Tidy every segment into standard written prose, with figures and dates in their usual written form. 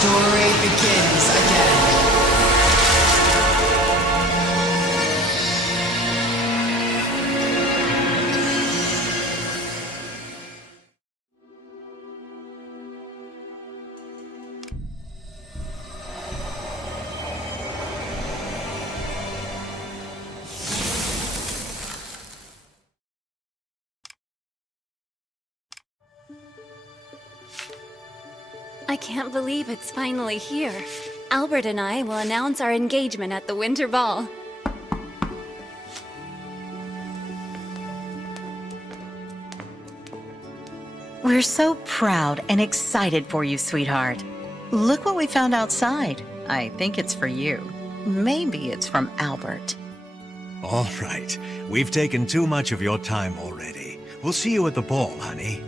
Story begins again. I can't believe it's finally here. Albert and I will announce our engagement at the Winter Ball. We're so proud and excited for you, sweetheart. Look what we found outside. I think it's for you. Maybe it's from Albert. All right. We've taken too much of your time already. We'll see you at the ball, honey.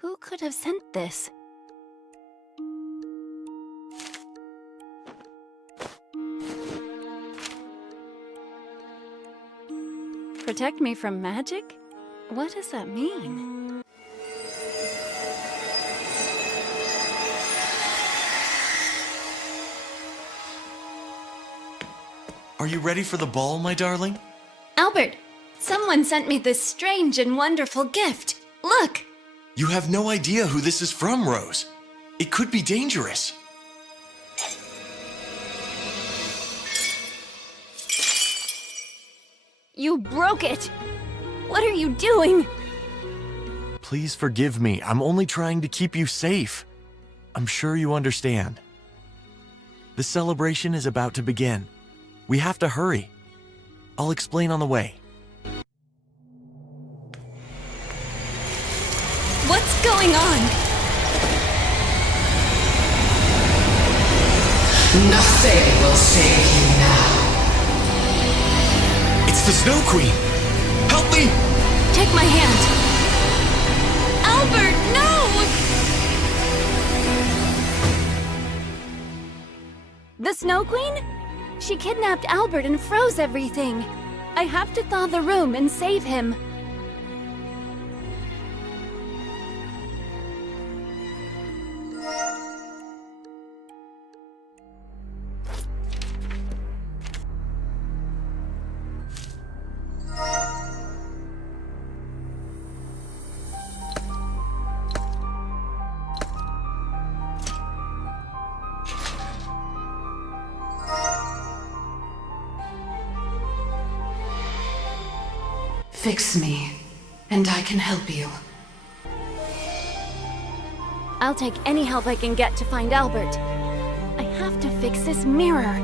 Who could have sent this? Protect me from magic? What does that mean? Are you ready for the ball, my darling? Albert, someone sent me this strange and wonderful gift. Look! You have no idea who this is from, Rose. It could be dangerous. You broke it! What are you doing? Please forgive me. I'm only trying to keep you safe. I'm sure you understand. The celebration is about to begin. We have to hurry. I'll explain on the way. What's going on? Nothing will save you now. It's the Snow Queen! Help me! Take my hand. Albert, no! The Snow Queen? She kidnapped Albert and froze everything. I have to thaw the room and save him. Fix me, and I can help you. I'll take any help I can get to find Albert. I have to fix this mirror.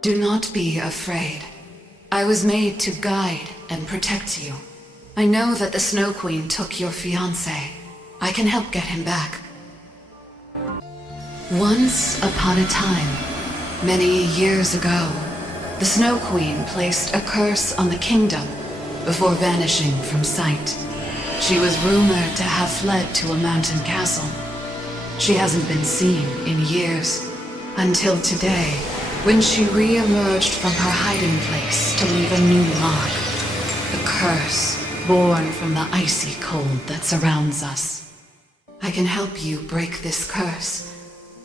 Do not be afraid. I was made to guide and protect you. I know that the Snow Queen took your fiancé. I can help get him back. Once upon a time, many years ago, the Snow Queen placed a curse on the kingdom before vanishing from sight. She was rumored to have fled to a mountain castle. She hasn't been seen in years, until today, when she re-emerged from her hiding place to leave a new mark. A curse born from the icy cold that surrounds us. I can help you break this curse,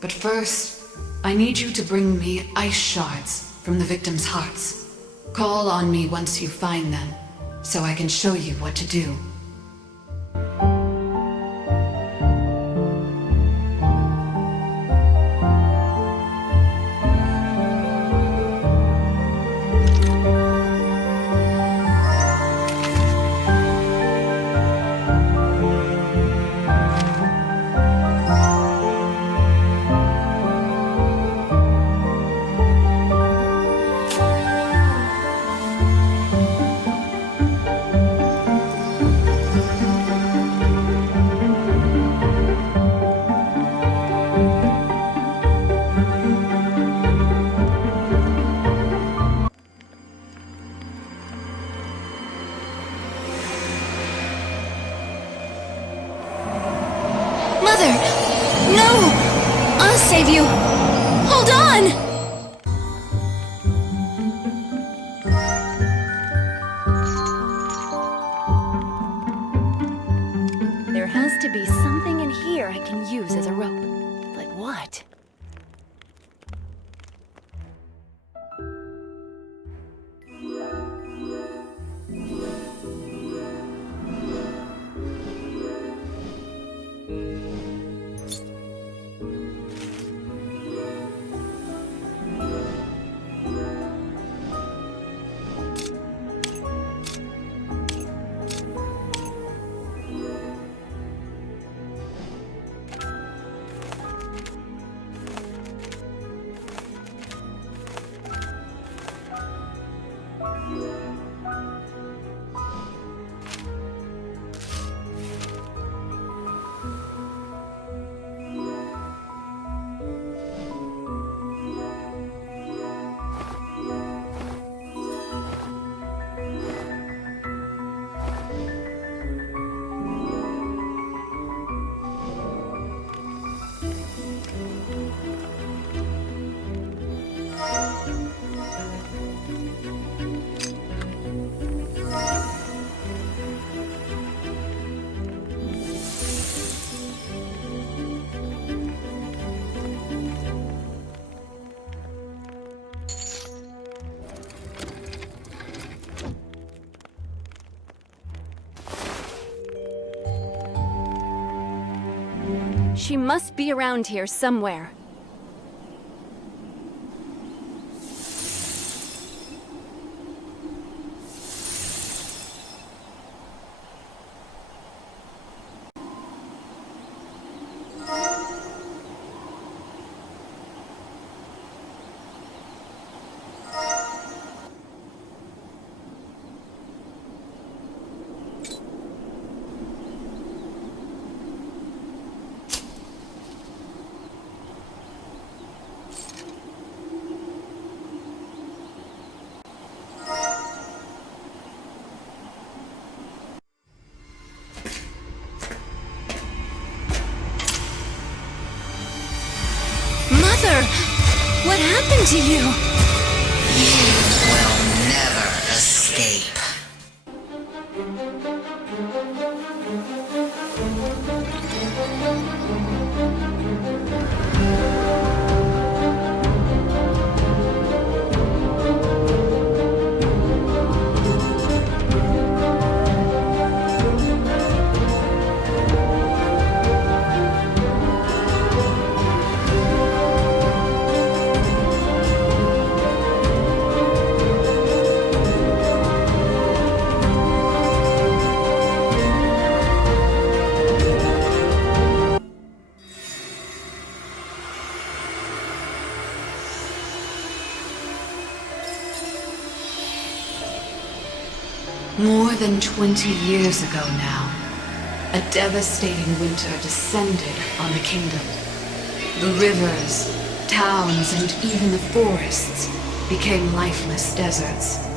but first, I need you to bring me ice shards from the victims' hearts. Call on me once you find them, so I can show you what to do. Mother! No! I'll save you! Hold on! There has to be something in here I can use as a rope. But what? She must be around here somewhere. Mother! What happened to you? You will never escape. More than 20 years ago now, a devastating winter descended on the kingdom. The rivers, towns, and even the forests became lifeless deserts.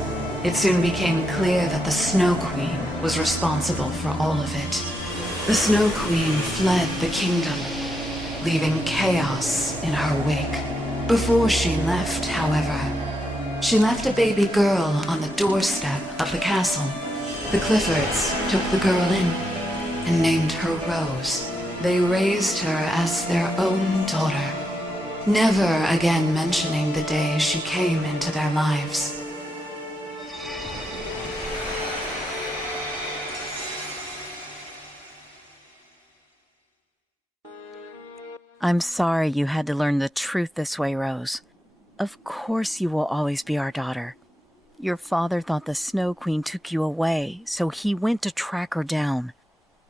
It soon became clear that the Snow Queen was responsible for all of it. The Snow Queen fled the kingdom, leaving chaos in her wake. Before she left, however, she left a baby girl on the doorstep of the castle. The Cliffords took the girl in and named her Rose. They raised her as their own daughter. never again mentioning the day she came into their lives. I'm sorry you had to learn the truth this way, Rose. Of course you will always be our daughter. Your father thought the Snow Queen took you away, so he went to track her down.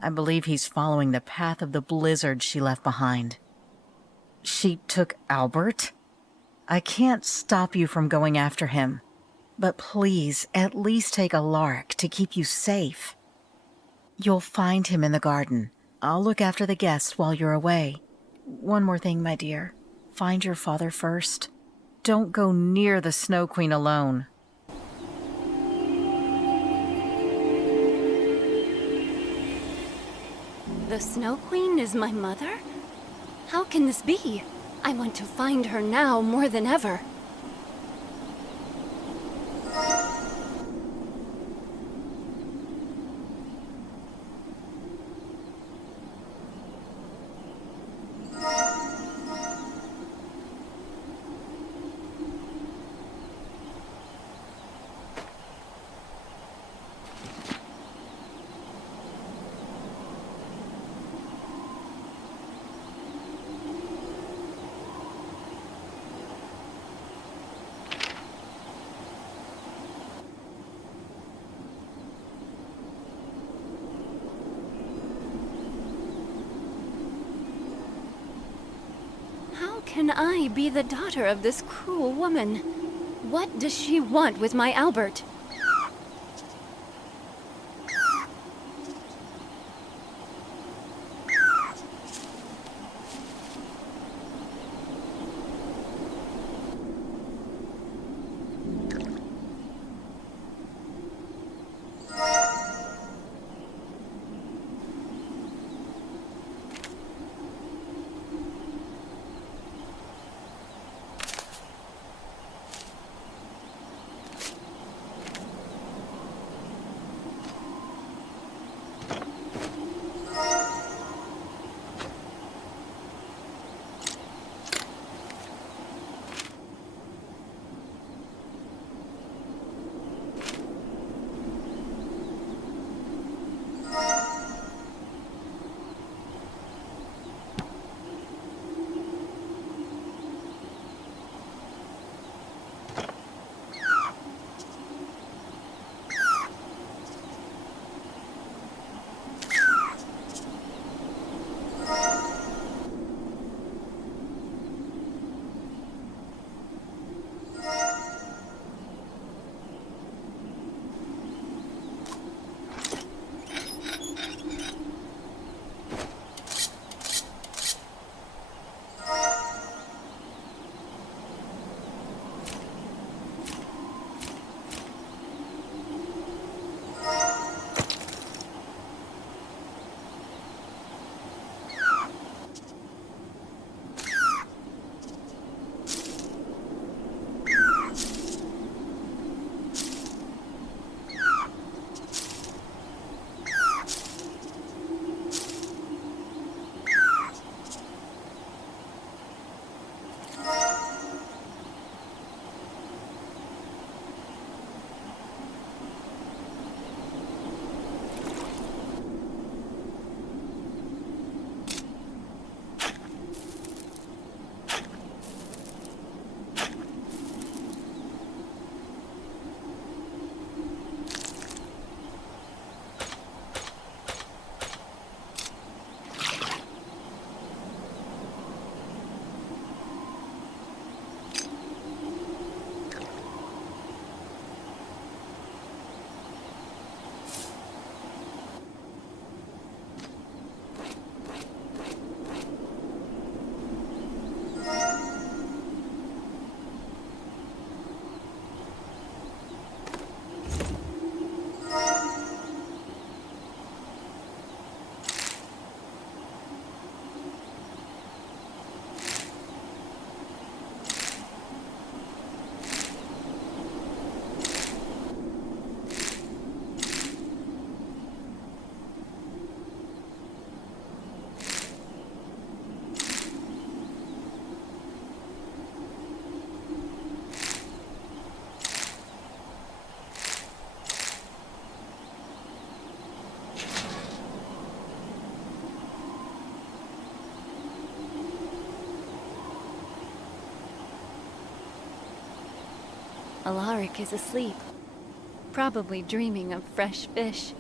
I believe he's following the path of the blizzard she left behind. She took Albert? I can't stop you from going after him. But please, at least take a lark to keep you safe. You'll find him in the garden. I'll look after the guests while you're away. One more thing, my dear. Find your father first. Don't go near the Snow Queen alone. The Snow Queen is my mother? How can this be? I want to find her now more than ever. How can I be the daughter of this cruel woman? What does she want with my Albert? Alaric is asleep, probably dreaming of fresh fish.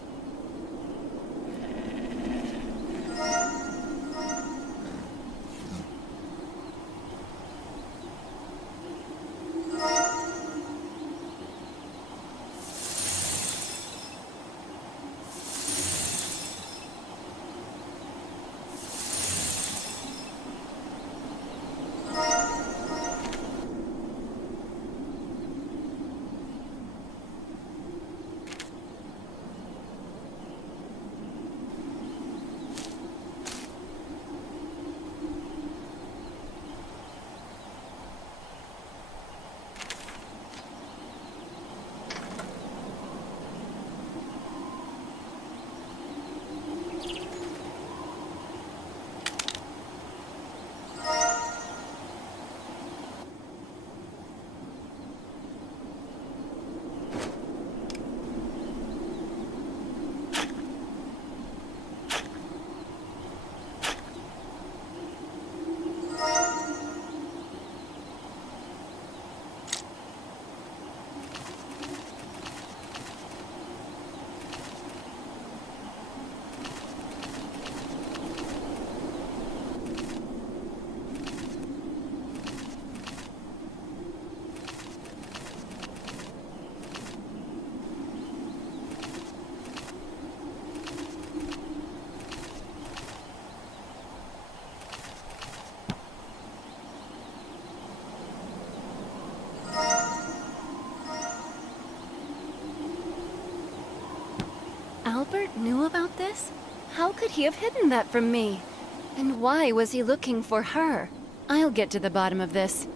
Albert knew about this? How could he have hidden that from me? And why was he looking for her? I'll get to the bottom of this.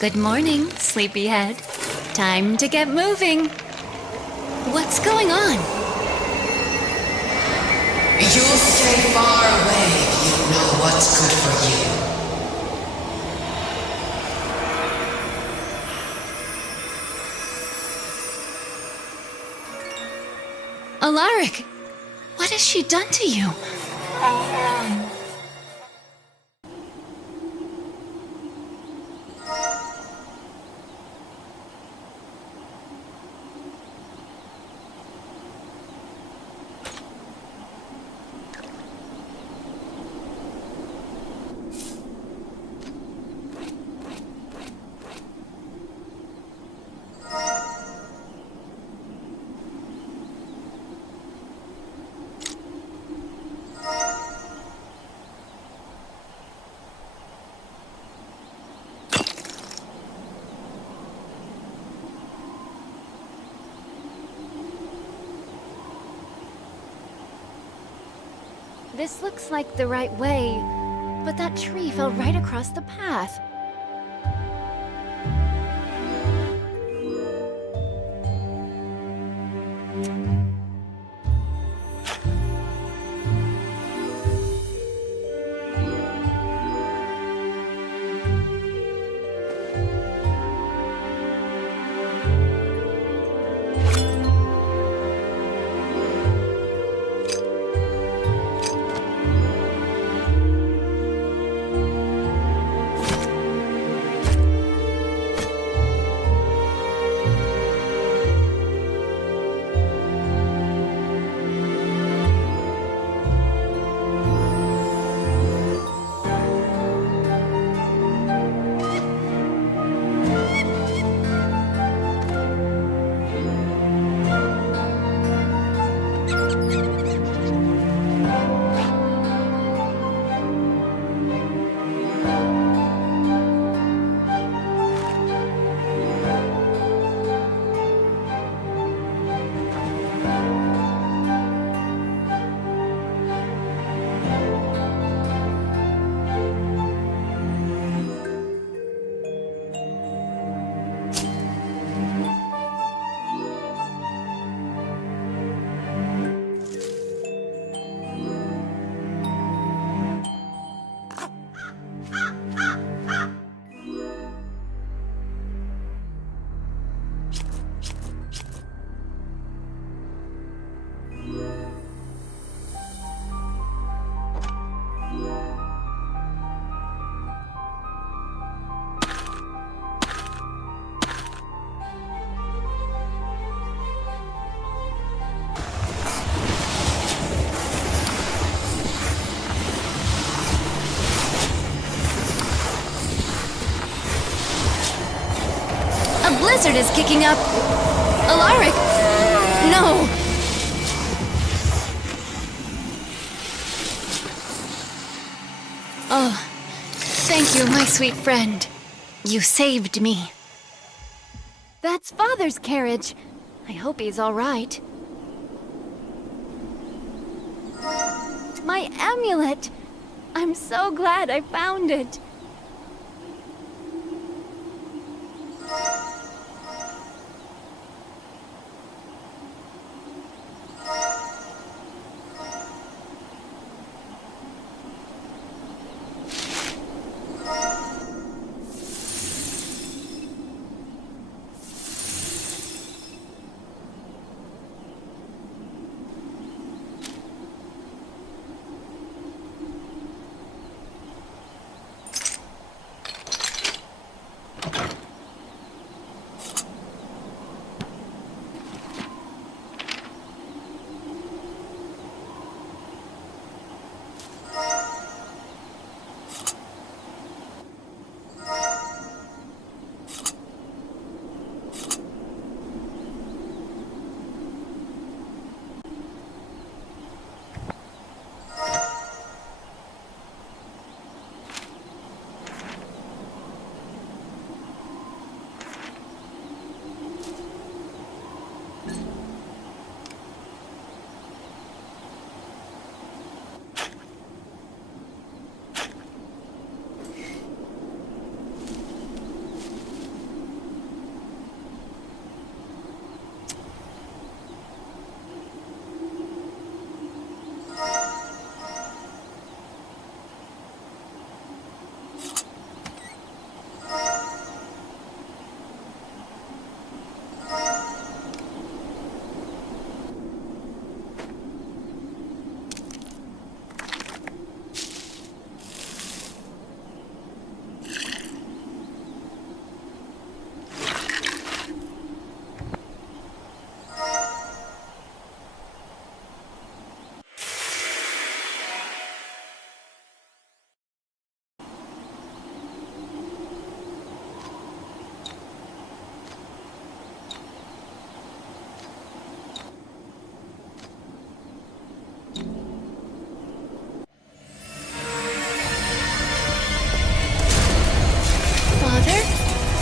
Good morning, sleepyhead. Time to get moving. What's going on? You'll stay far away if you know what's good for you. Alaric! What has she done to you? This looks like the right way, but that tree fell right across the path. blizzard is kicking up. Alaric! No! Oh, thank you, my sweet friend. You saved me. That's Father's carriage. I hope he's all right. My amulet! I'm so glad I found it.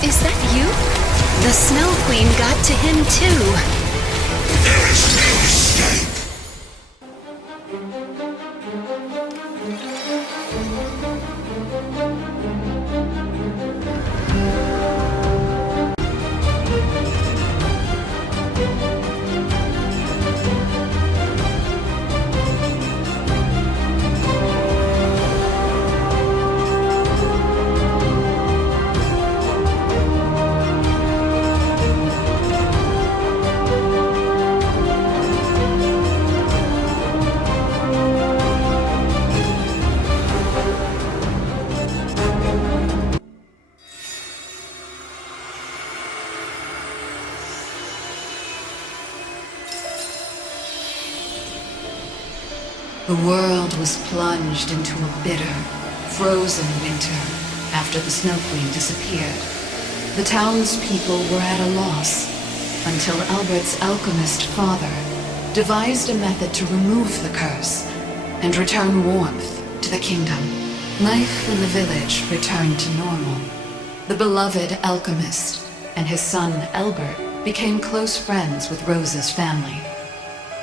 Is that you? The Snow Queen got to him too. There is no escape. The world was plunged into a bitter, frozen winter after the Snow Queen disappeared. The townspeople were at a loss until Albert's alchemist father devised a method to remove the curse and return warmth to the kingdom. Life in the village returned to normal. The beloved alchemist and his son Albert became close friends with Rose's family.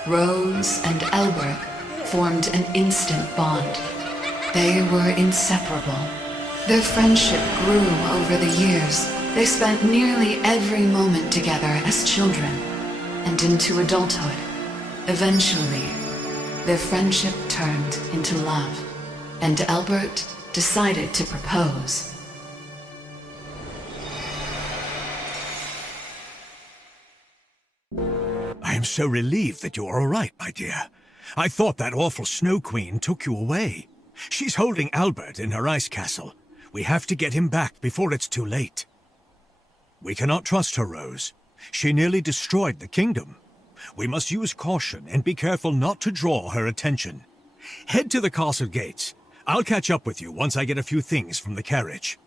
Rose and Albert formed an instant bond. They were inseparable. Their friendship grew over the years. They spent nearly every moment together as children and into adulthood. Eventually, their friendship turned into love, and Albert decided to propose. I am so relieved that you're all right, my dear. I thought that awful Snow Queen took you away. She's holding Albert in her ice castle. We have to get him back before it's too late. We cannot trust her, Rose. She nearly destroyed the kingdom. We must use caution and be careful not to draw her attention. Head to the castle gates. I'll catch up with you once I get a few things from the carriage.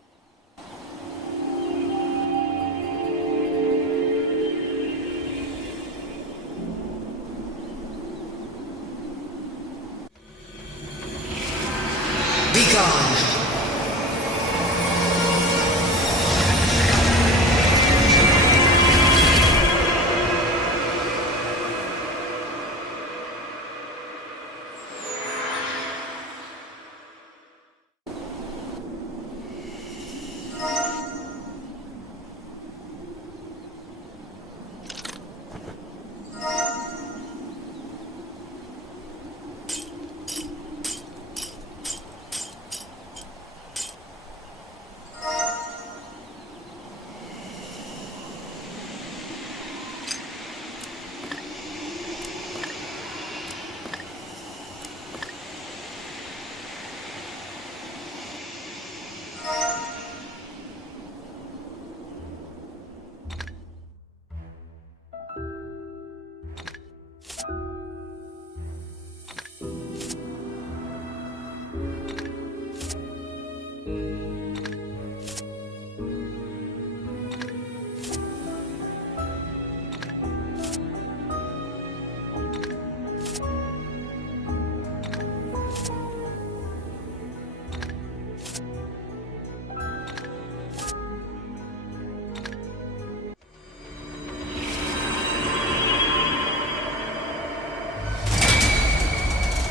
gone.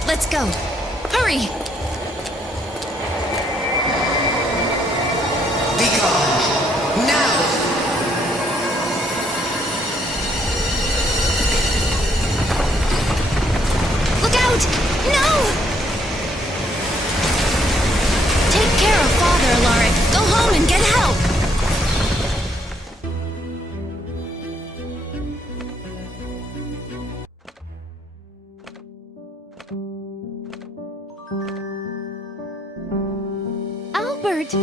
Let's go. Hurry! Be gone. Now! Look out! No! Take care of Father, Alaric. Go home and get help! Albert!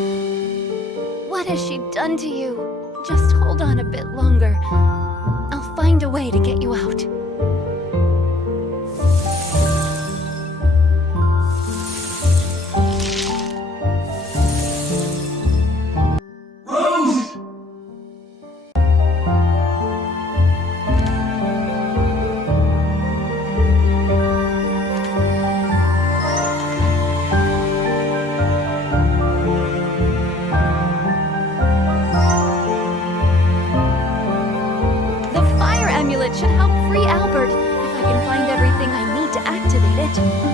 What has she done to you? Just hold on a bit longer. I'll find a way to get you out. It should help free Albert if I can find everything I need to activate it.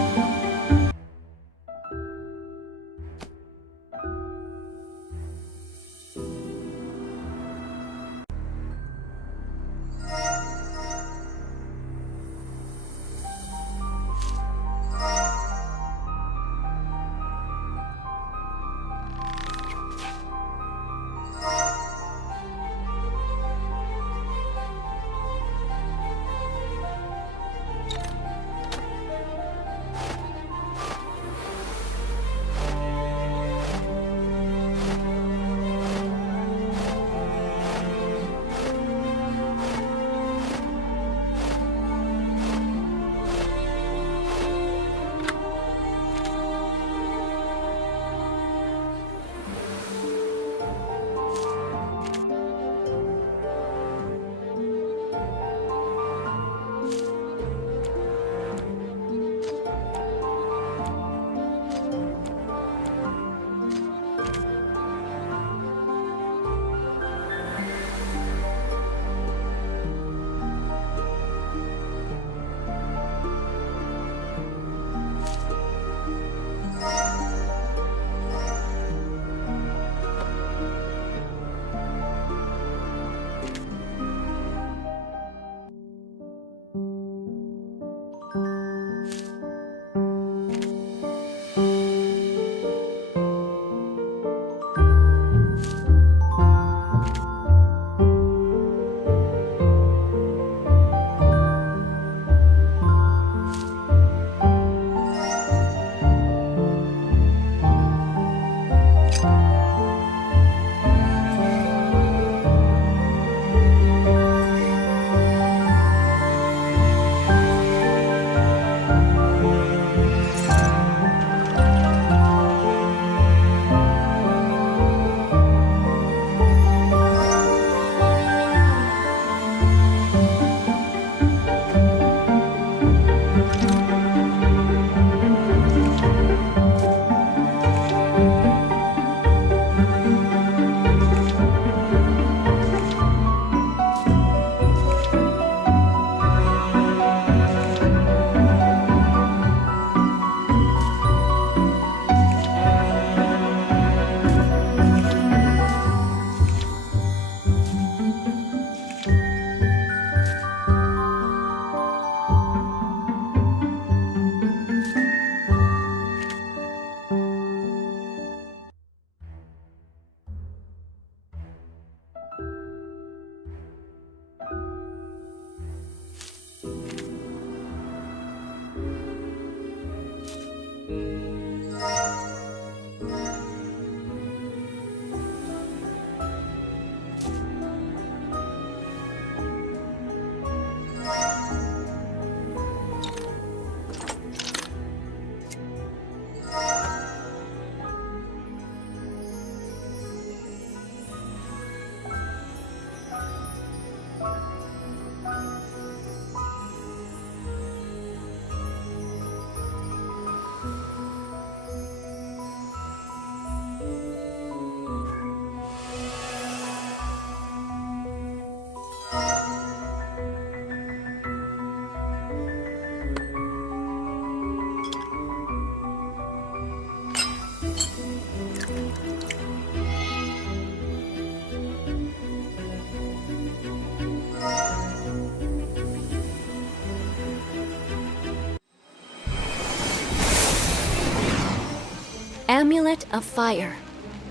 Amulet of Fire.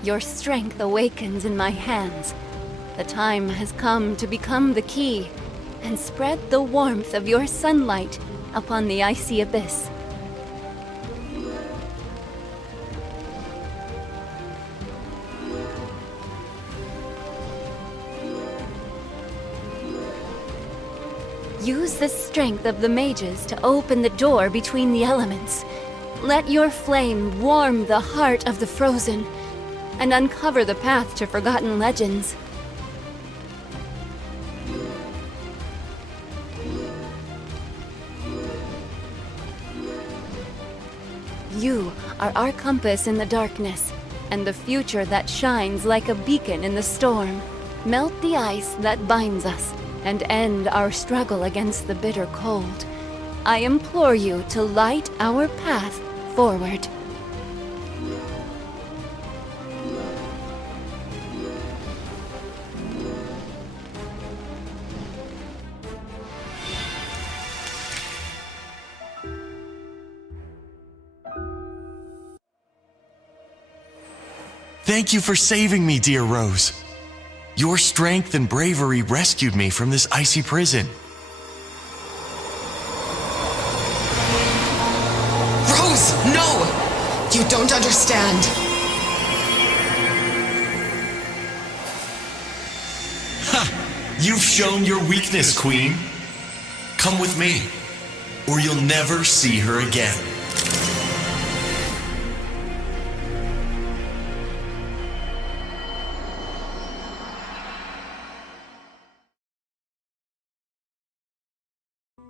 Your strength awakens in my hands. The time has come to become the key and spread the warmth of your sunlight upon the icy abyss. Use the strength of the mages to open the door between the elements. Let your flame warm the heart of the frozen and uncover the path to forgotten legends. You are our compass in the darkness, and the future that shines like a beacon in the storm. Melt the ice that binds us, and end our struggle against the bitter cold. I implore you to light our path forward. Thank you for saving me, dear Rose. Your strength and bravery rescued me from this icy prison. Rose, no! You don't understand. Ha! You've shown your weakness, Queen. Come with me, or you'll never see her again.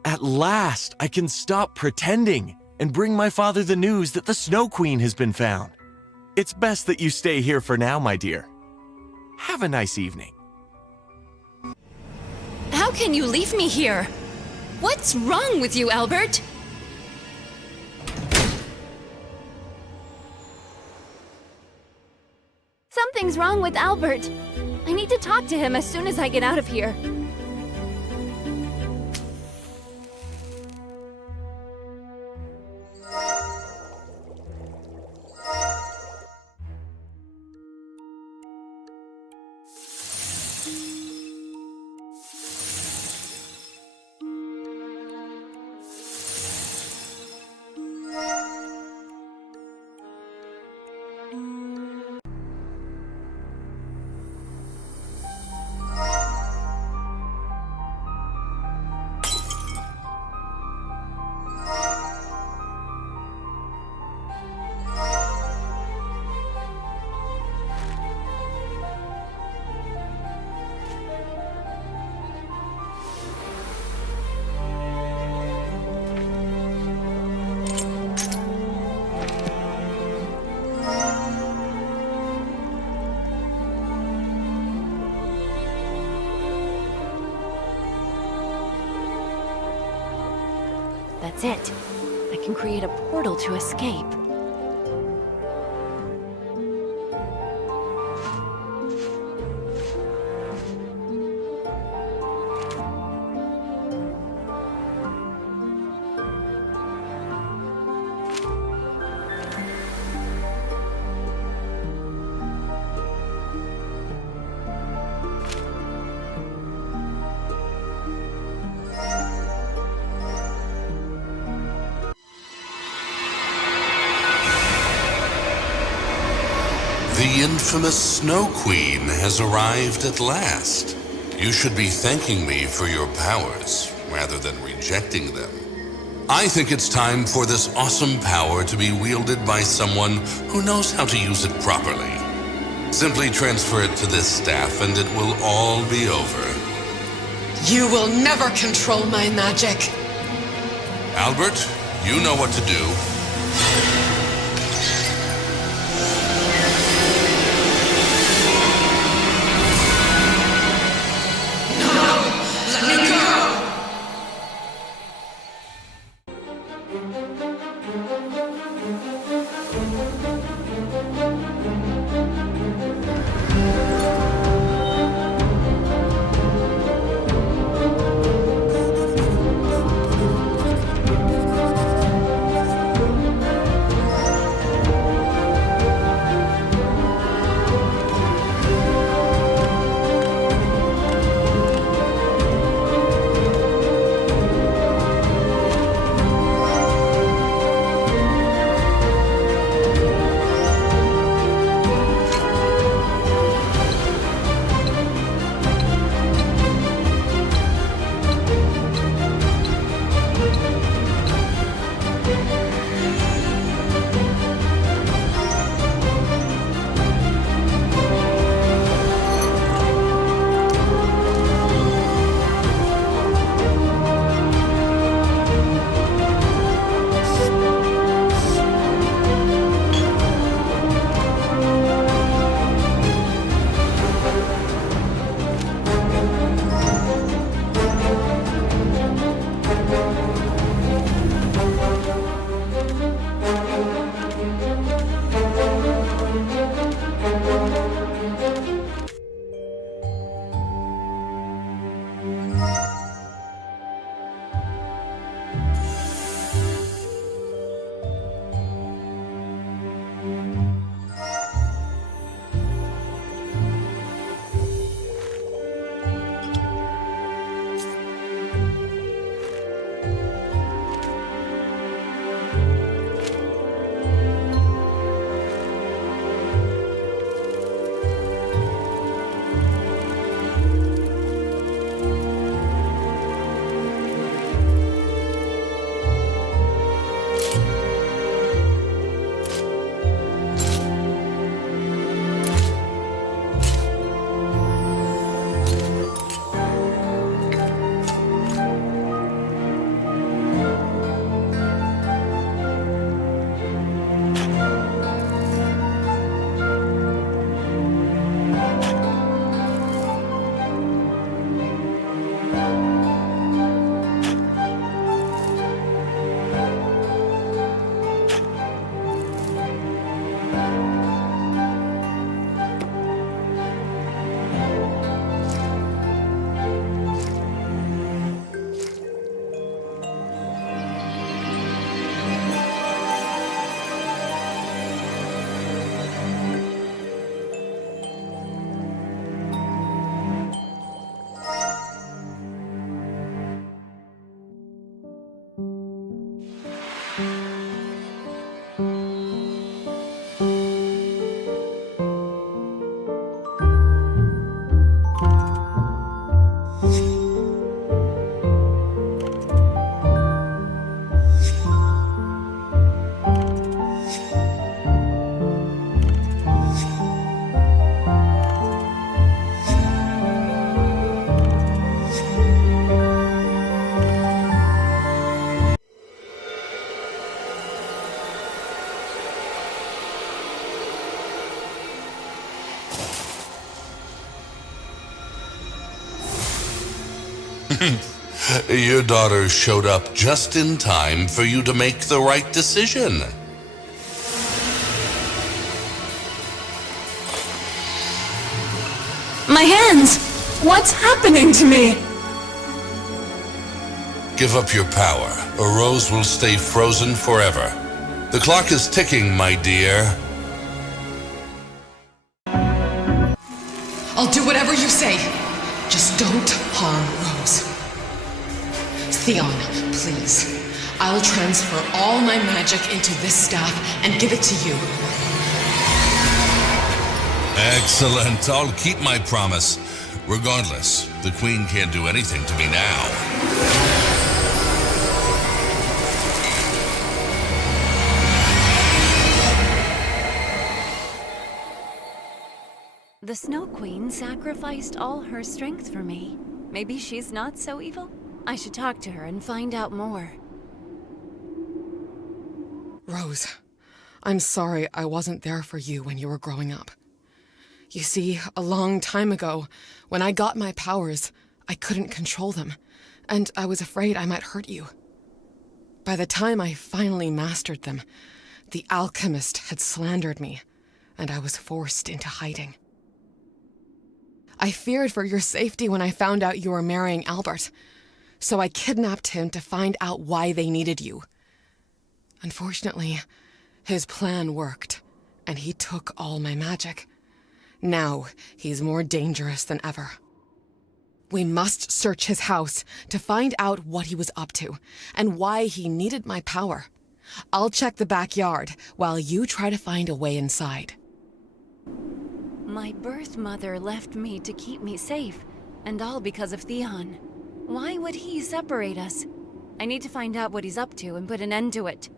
At last, I can stop pretending and bring my father the news that the Snow Queen has been found. It's best that you stay here for now, my dear. Have a nice evening. How can you leave me here? What's wrong with you, Albert? Something's wrong with Albert. I need to talk to him as soon as I get out of here. That's it. I can create a portal to escape. The infamous Snow Queen has arrived at last. You should be thanking me for your powers, rather than rejecting them. I think it's time for this awesome power to be wielded by someone who knows how to use it properly. Simply transfer it to this staff and it will all be over. You will never control my magic. Albert, you know what to do. Let me go! Your daughter showed up just in time for you to make the right decision. My hands! What's happening to me? Give up your power, or Rose will stay frozen forever. The clock is ticking, my dear. I'll do whatever you say. Just don't harm Rose. Theon, please. I'll transfer all my magic into this staff and give it to you. Excellent. I'll keep my promise. Regardless, the Queen can't do anything to me now. The Snow Queen sacrificed all her strength for me. Maybe she's not so evil? I should talk to her and find out more. Rose, I'm sorry I wasn't there for you when you were growing up. You see, a long time ago, when I got my powers, I couldn't control them, and I was afraid I might hurt you. By the time I finally mastered them, the alchemist had slandered me, and I was forced into hiding. I feared for your safety when I found out you were marrying Albert, so I kidnapped him to find out why they needed you. Unfortunately, his plan worked, and he took all my magic. Now, he's more dangerous than ever. We must search his house to find out what he was up to, and why he needed my power. I'll check the backyard, while you try to find a way inside. My birth mother left me to keep me safe, and all because of Theon. Why would he separate us? I need to find out what he's up to and put an end to it.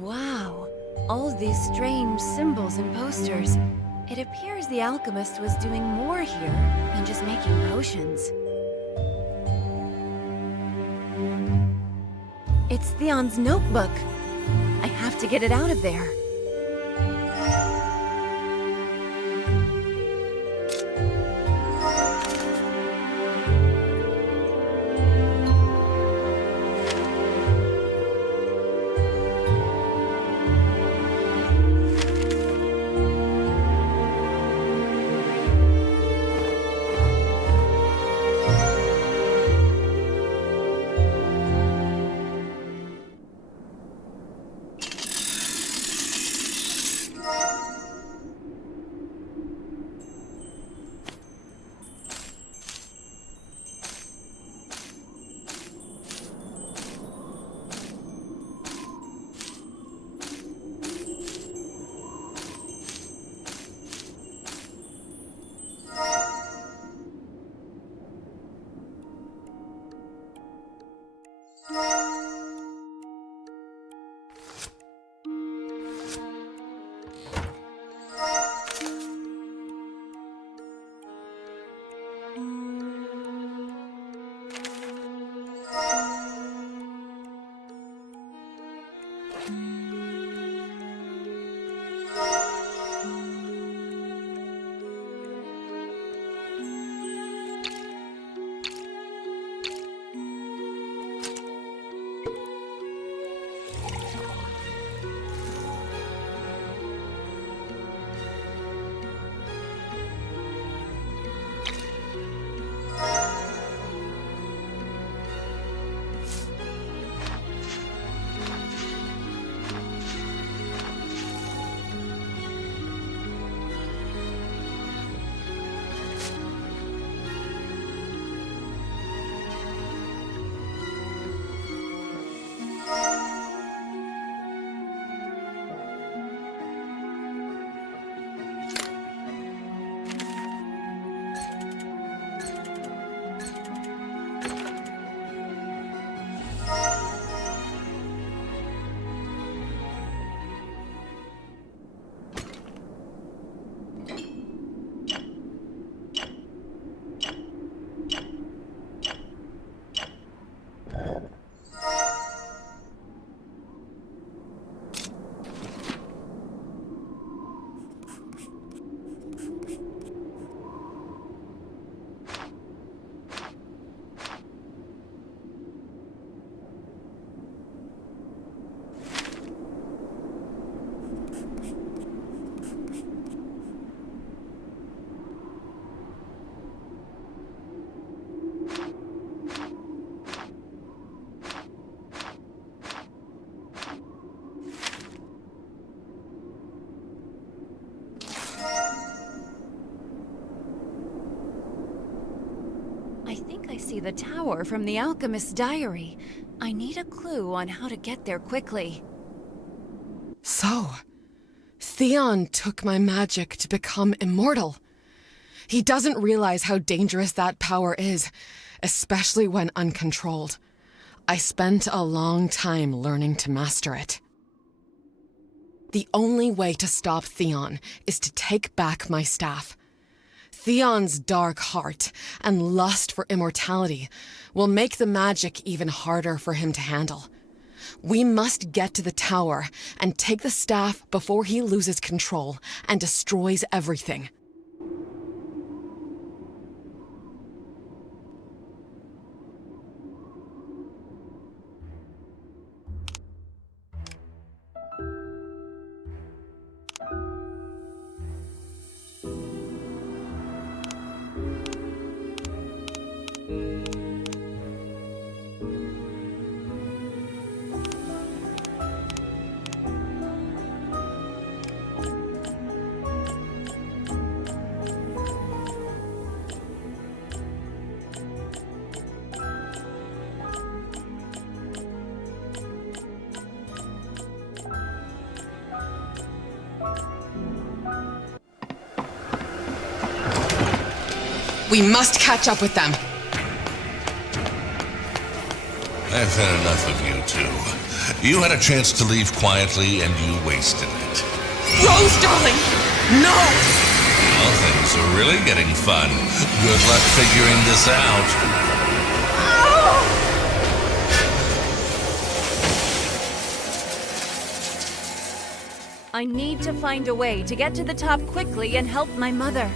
Wow, all these strange symbols and posters. It appears the alchemist was doing more here than just making potions. It's Theon's notebook. I have to get it out of there. I see the tower from the alchemist's diary. I need a clue on how to get there quickly. So, Theon took my magic to become immortal. He doesn't realize how dangerous that power is, especially when uncontrolled. I spent a long time learning to master it. The only way to stop Theon is to take back my staff. Theon's dark heart and lust for immortality will make the magic even harder for him to handle. We must get to the tower and take the staff before he loses control and destroys everything. We must catch up with them. I've had enough of you two. You had a chance to leave quietly and you wasted it. Rose, darling! No! Well, things are really getting fun. Good luck figuring this out. I need to find a way to get to the top quickly and help my mother.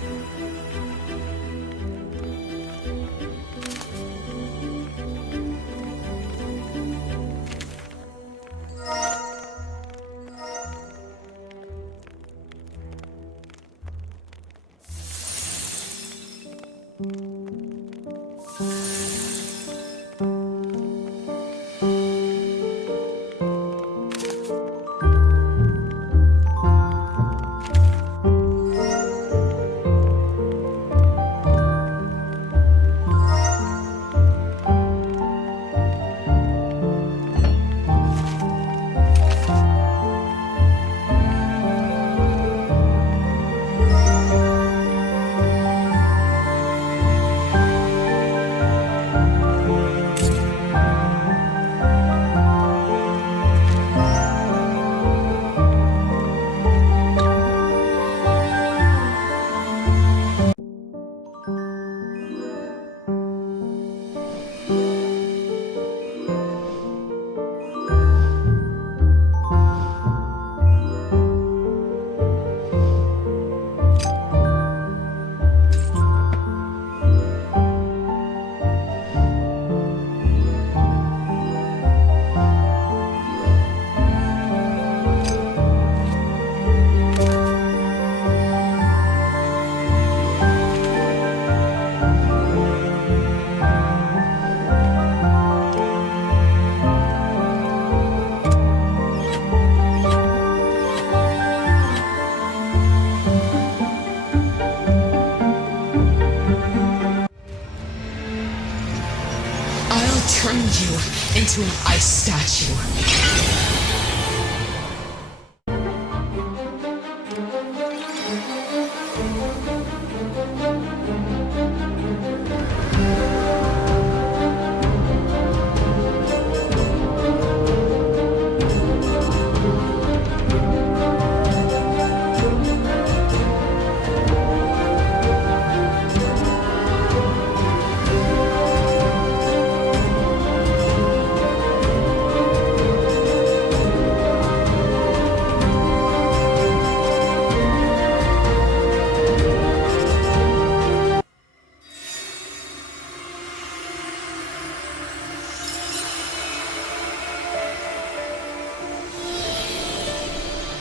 Turn you into an ice statue.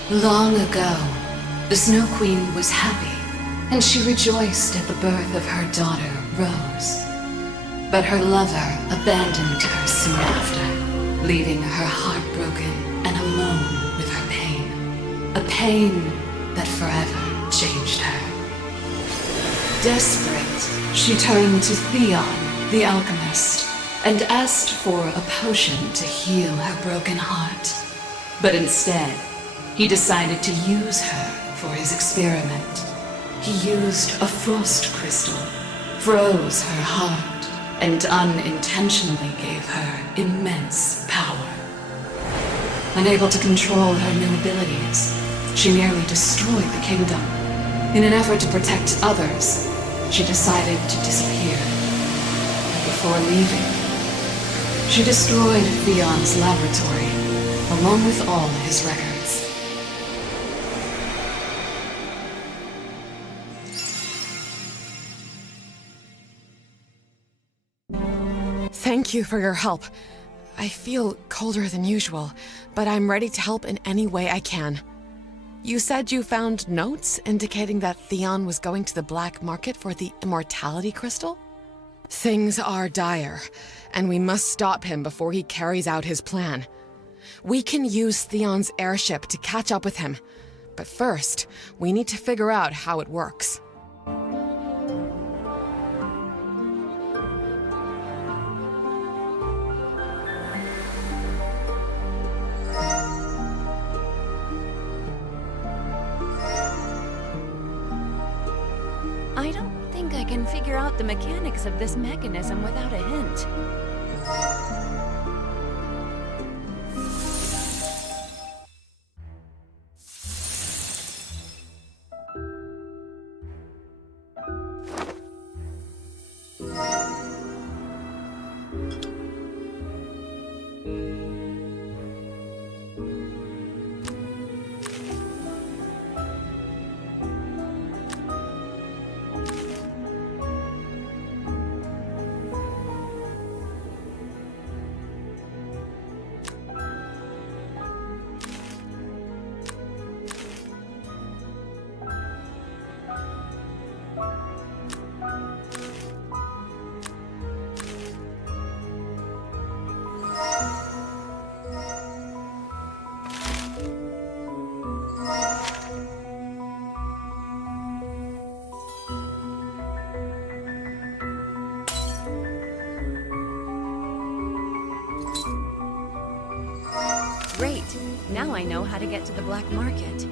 Long ago, the Snow Queen was happy, and she rejoiced at the birth of her daughter, Rose. But her lover abandoned her soon after, leaving her heartbroken and alone with her pain. A pain that forever changed her. Desperate, she turned to Theon, the alchemist, and asked for a potion to heal her broken heart. But instead, he decided to use her for his experiment. He used a frost crystal, froze her heart, and unintentionally gave her immense power. Unable to control her new abilities, she nearly destroyed the kingdom. In an effort to protect others, she decided to disappear. Before leaving, she destroyed Theon's laboratory, along with all his records. Thank you for your help. I feel colder than usual, but I'm ready to help in any way I can. You said you found notes indicating that Theon was going to the black market for the immortality crystal? Things are dire, and we must stop him before he carries out his plan. We can use Theon's airship to catch up with him, but first, we need to figure out how it works. I don't think I can figure out the mechanics of this mechanism without a hint. Great! Now I know how to get to the black market.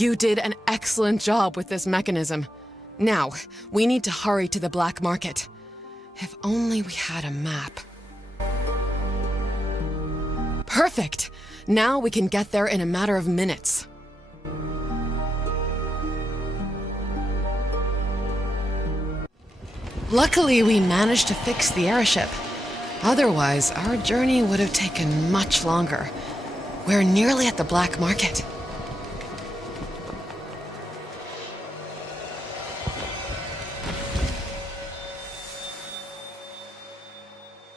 You did an excellent job with this mechanism. Now, we need to hurry to the black market. If only we had a map. Perfect! Now we can get there in a matter of minutes. Luckily, we managed to fix the airship. Otherwise, our journey would have taken much longer. We're nearly at the black market.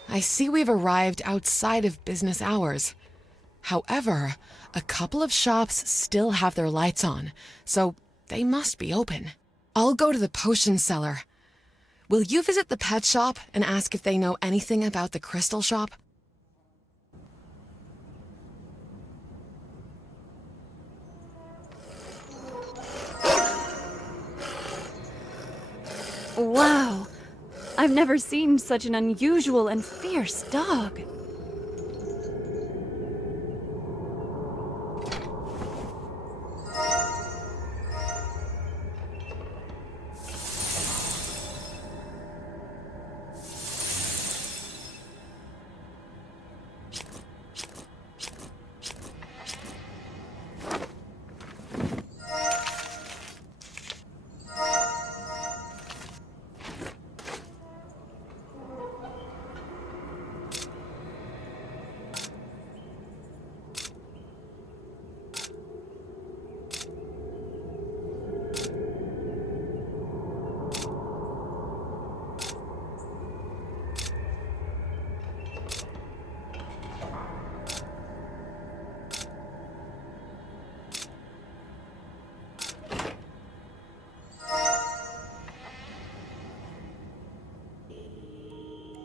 I see we've arrived outside of business hours. However, a couple of shops still have their lights on, so they must be open. I'll go to the potion cellar. Will you visit the pet shop and ask if they know anything about the crystal shop? Wow! I've never seen such an unusual and fierce dog.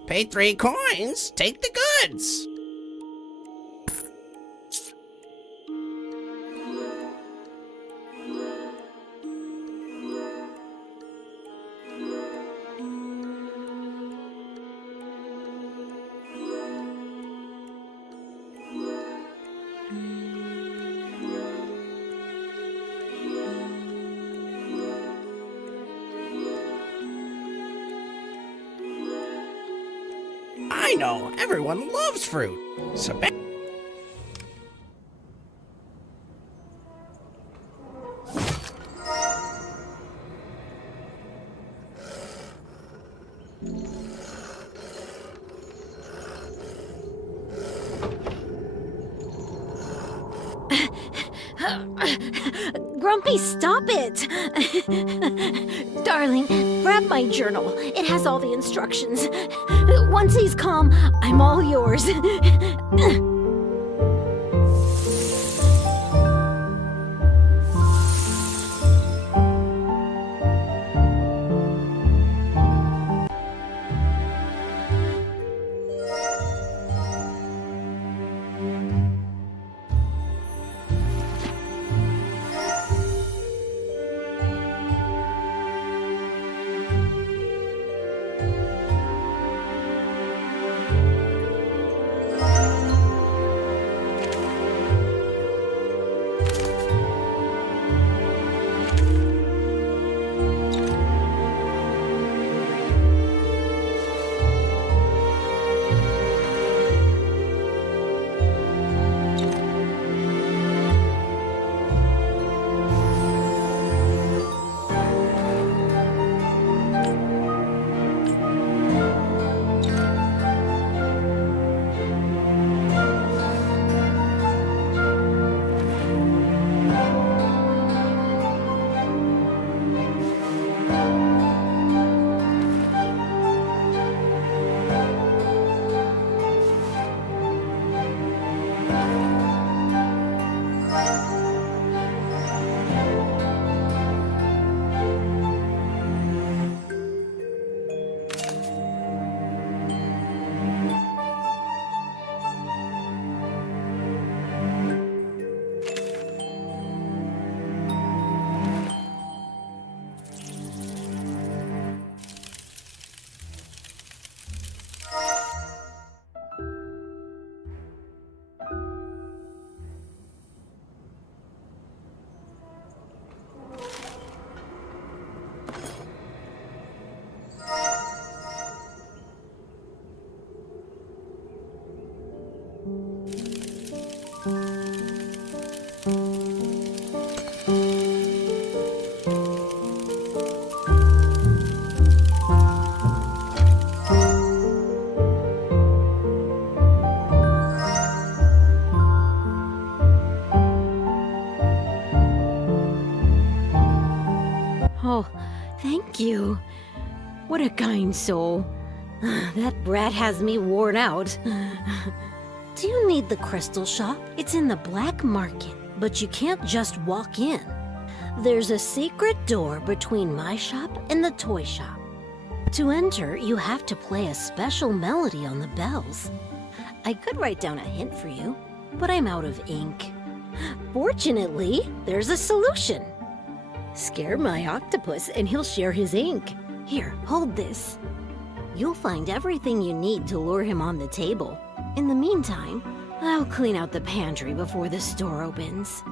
Pay 3 coins, take the goods. I know, everyone loves fruit. So Grumpy, stop it! Darling, grab my journal. It has all the instructions. Once he's calm, I'm all yours. Oh, thank you. What a kind soul. That brat has me worn out. Do you need the crystal shop? It's in the black market, but you can't just walk in. There's a secret door between my shop and the toy shop. To enter, you have to play a special melody on the bells. I could write down a hint for you, but I'm out of ink. Fortunately, there's a solution. Scare my octopus and he'll share his ink. Here, hold this. You'll find everything you need to lure him on the table. In the meantime, I'll clean out the pantry before the store opens.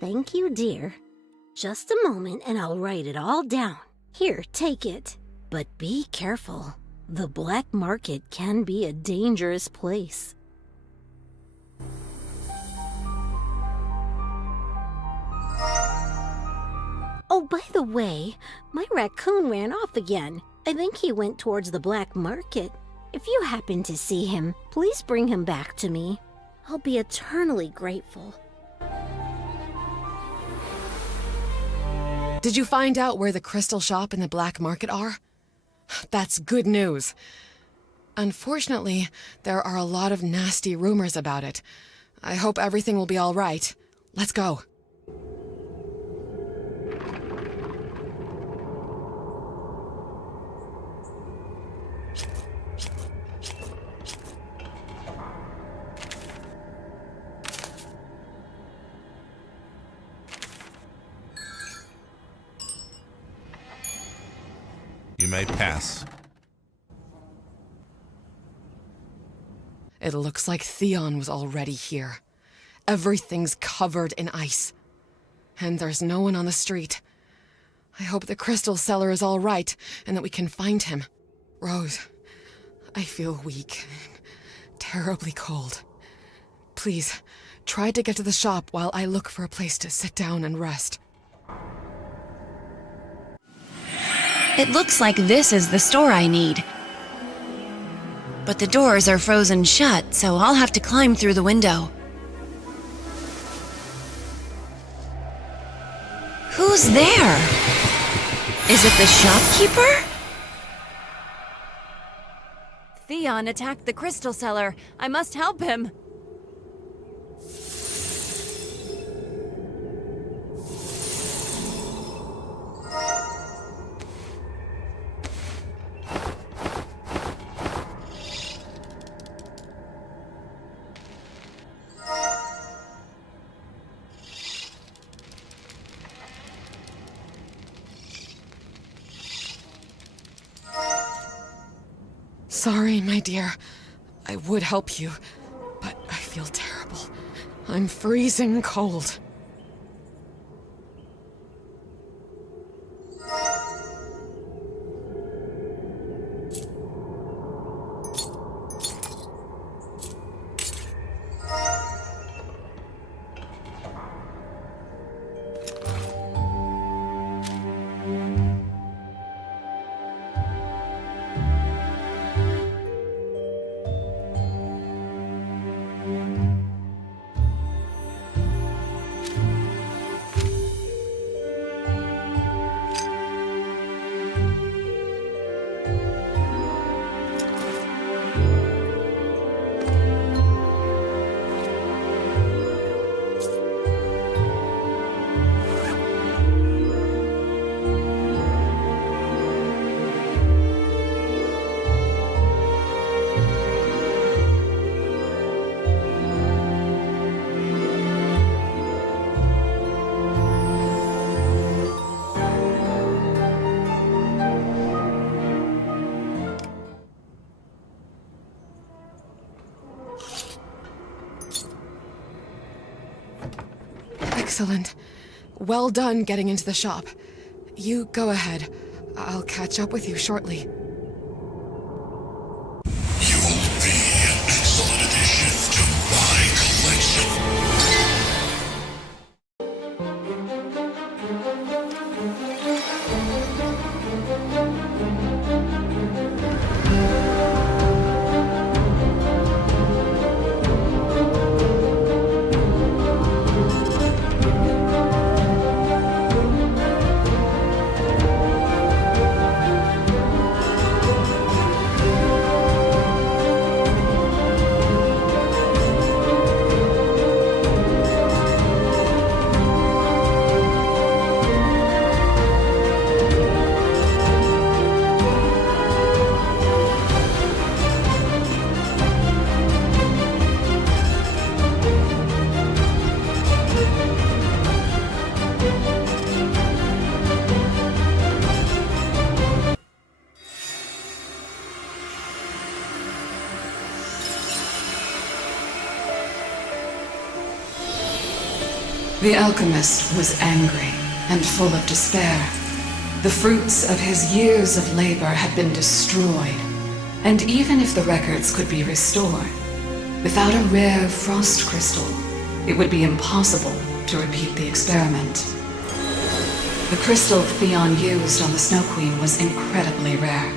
Thank you, dear. Just a moment and I'll write it all down. Here, take it. But be careful. The black market can be a dangerous place. Oh, by the way, my raccoon ran off again. I think he went towards the black market. If you happen to see him, please bring him back to me. I'll be eternally grateful. Did you find out where the crystal shop and the black market are? That's good news. Unfortunately, there are a lot of nasty rumors about it. I hope everything will be all right. Let's go. You may pass. It looks like Theon was already here. Everything's covered in ice. And there's no one on the street. I hope the crystal seller is all right and that we can find him. Rose, I feel weak and terribly cold. Please, try to get to the shop while I look for a place to sit down and rest. It looks like this is the store I need. But the doors are frozen shut, so I'll have to climb through the window. Who's there? Is it the shopkeeper? Theon attacked the crystal seller. I must help him. Sorry, my dear. I would help you, but I feel terrible. I'm freezing cold. Excellent. Well done getting into the shop. You go ahead. I'll catch up with you shortly. You'll be an excellent addition to my collection. The alchemist was angry and full of despair. The fruits of his years of labor had been destroyed, and even if the records could be restored, without a rare frost crystal, it would be impossible to repeat the experiment. The crystal Theon used on the Snow Queen was incredibly rare.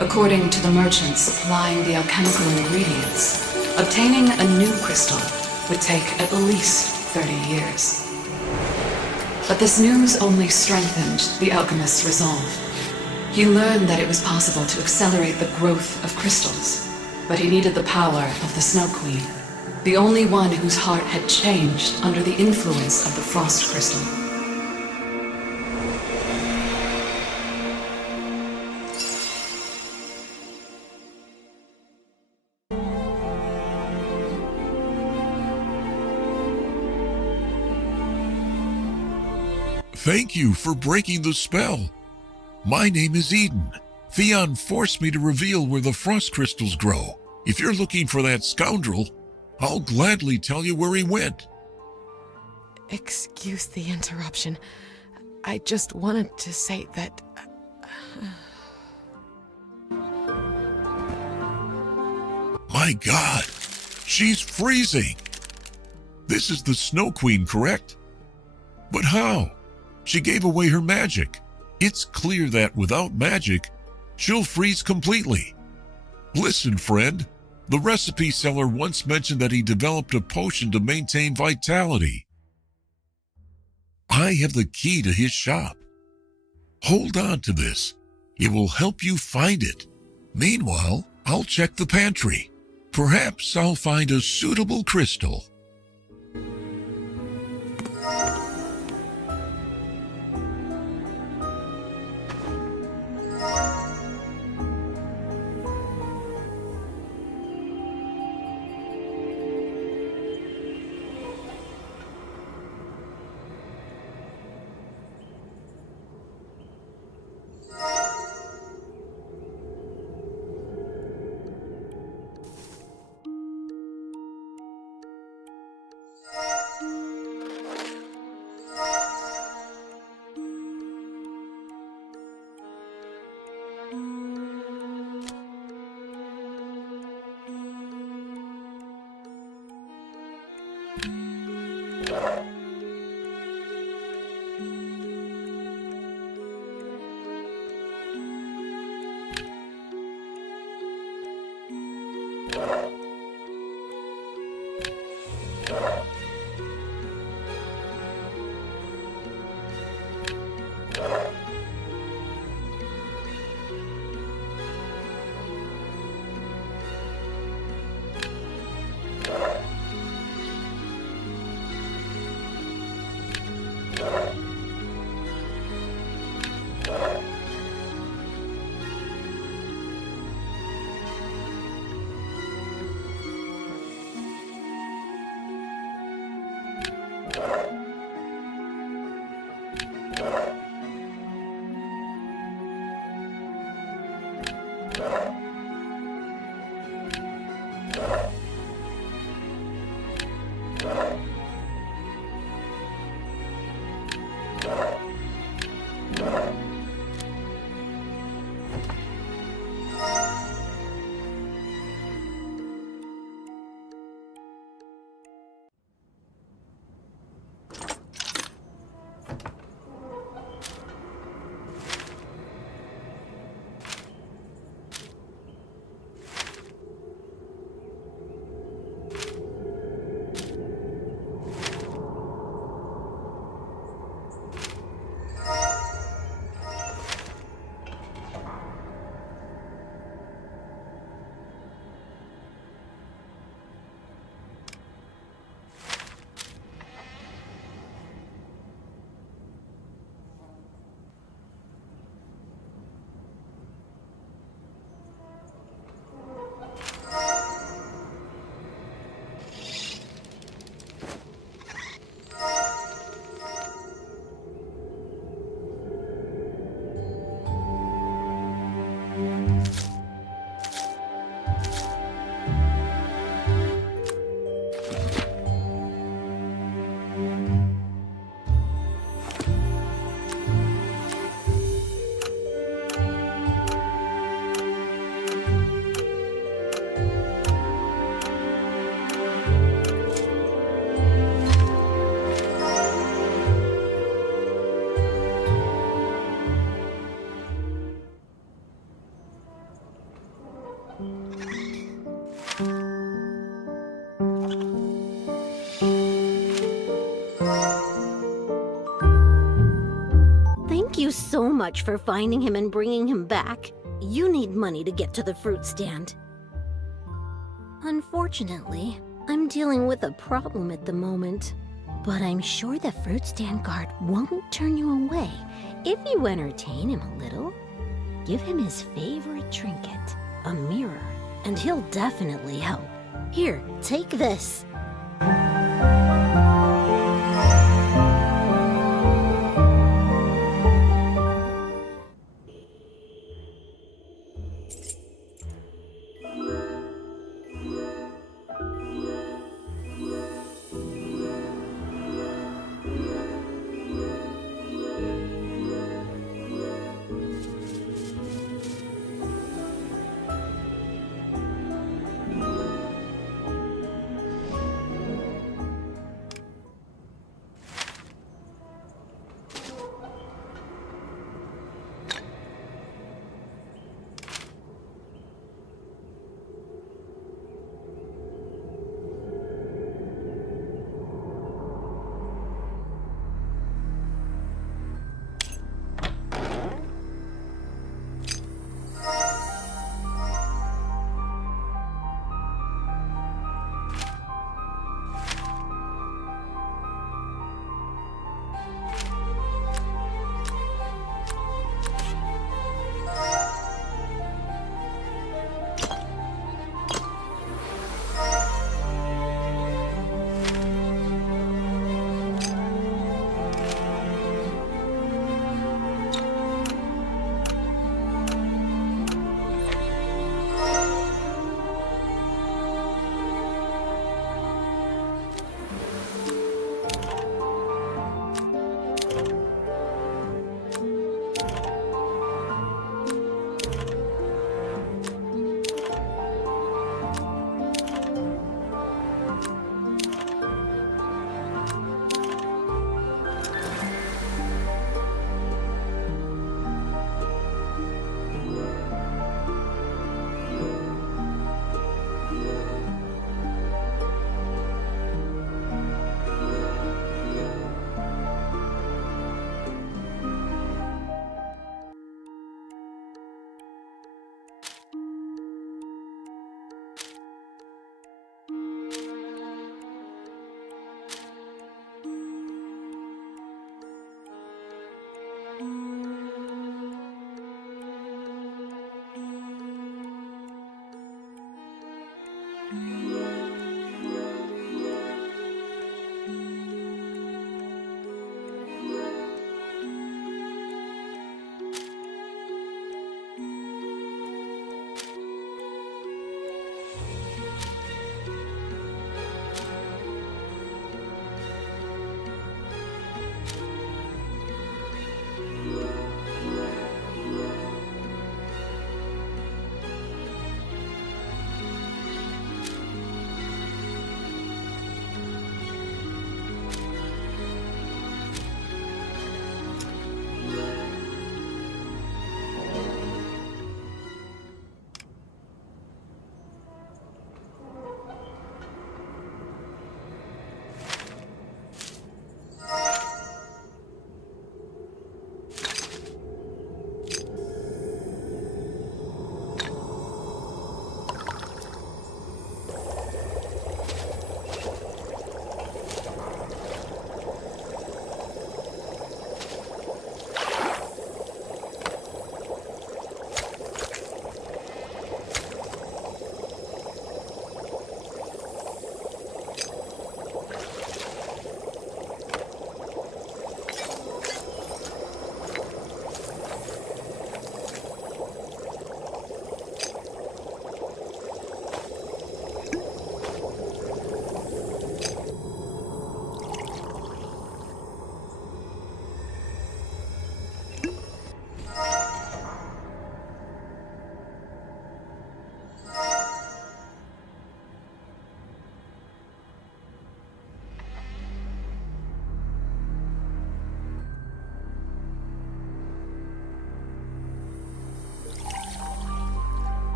According to the merchants supplying the alchemical ingredients, obtaining a new crystal would take at least 30 years. But this news only strengthened the alchemist's resolve. He learned that it was possible to accelerate the growth of crystals, but he needed the power of the Snow Queen, the only one whose heart had changed under the influence of the frost crystal. Thank you for breaking the spell. My name is Eden. Theon forced me to reveal where the frost crystals grow. If you're looking for that scoundrel, I'll gladly tell you where he went. Excuse the interruption. I just wanted to say that... My God, she's freezing. This is the Snow Queen, correct? But how? She gave away her magic. It's clear that without magic, she'll freeze completely. Listen, friend, the recipe seller once mentioned that he developed a potion to maintain vitality. I have the key to his shop. Hold on to this. It will help you find it. Meanwhile, I'll check the pantry. Perhaps I'll find a suitable crystal. Thank you so much for finding him and bringing him back. You need money to get to the fruit stand. Unfortunately, I'm dealing with a problem at the moment. But I'm sure the fruit stand guard won't turn you away if you entertain him a little. Give him his favorite trinket, a mirror, and he'll definitely help. Here, take this.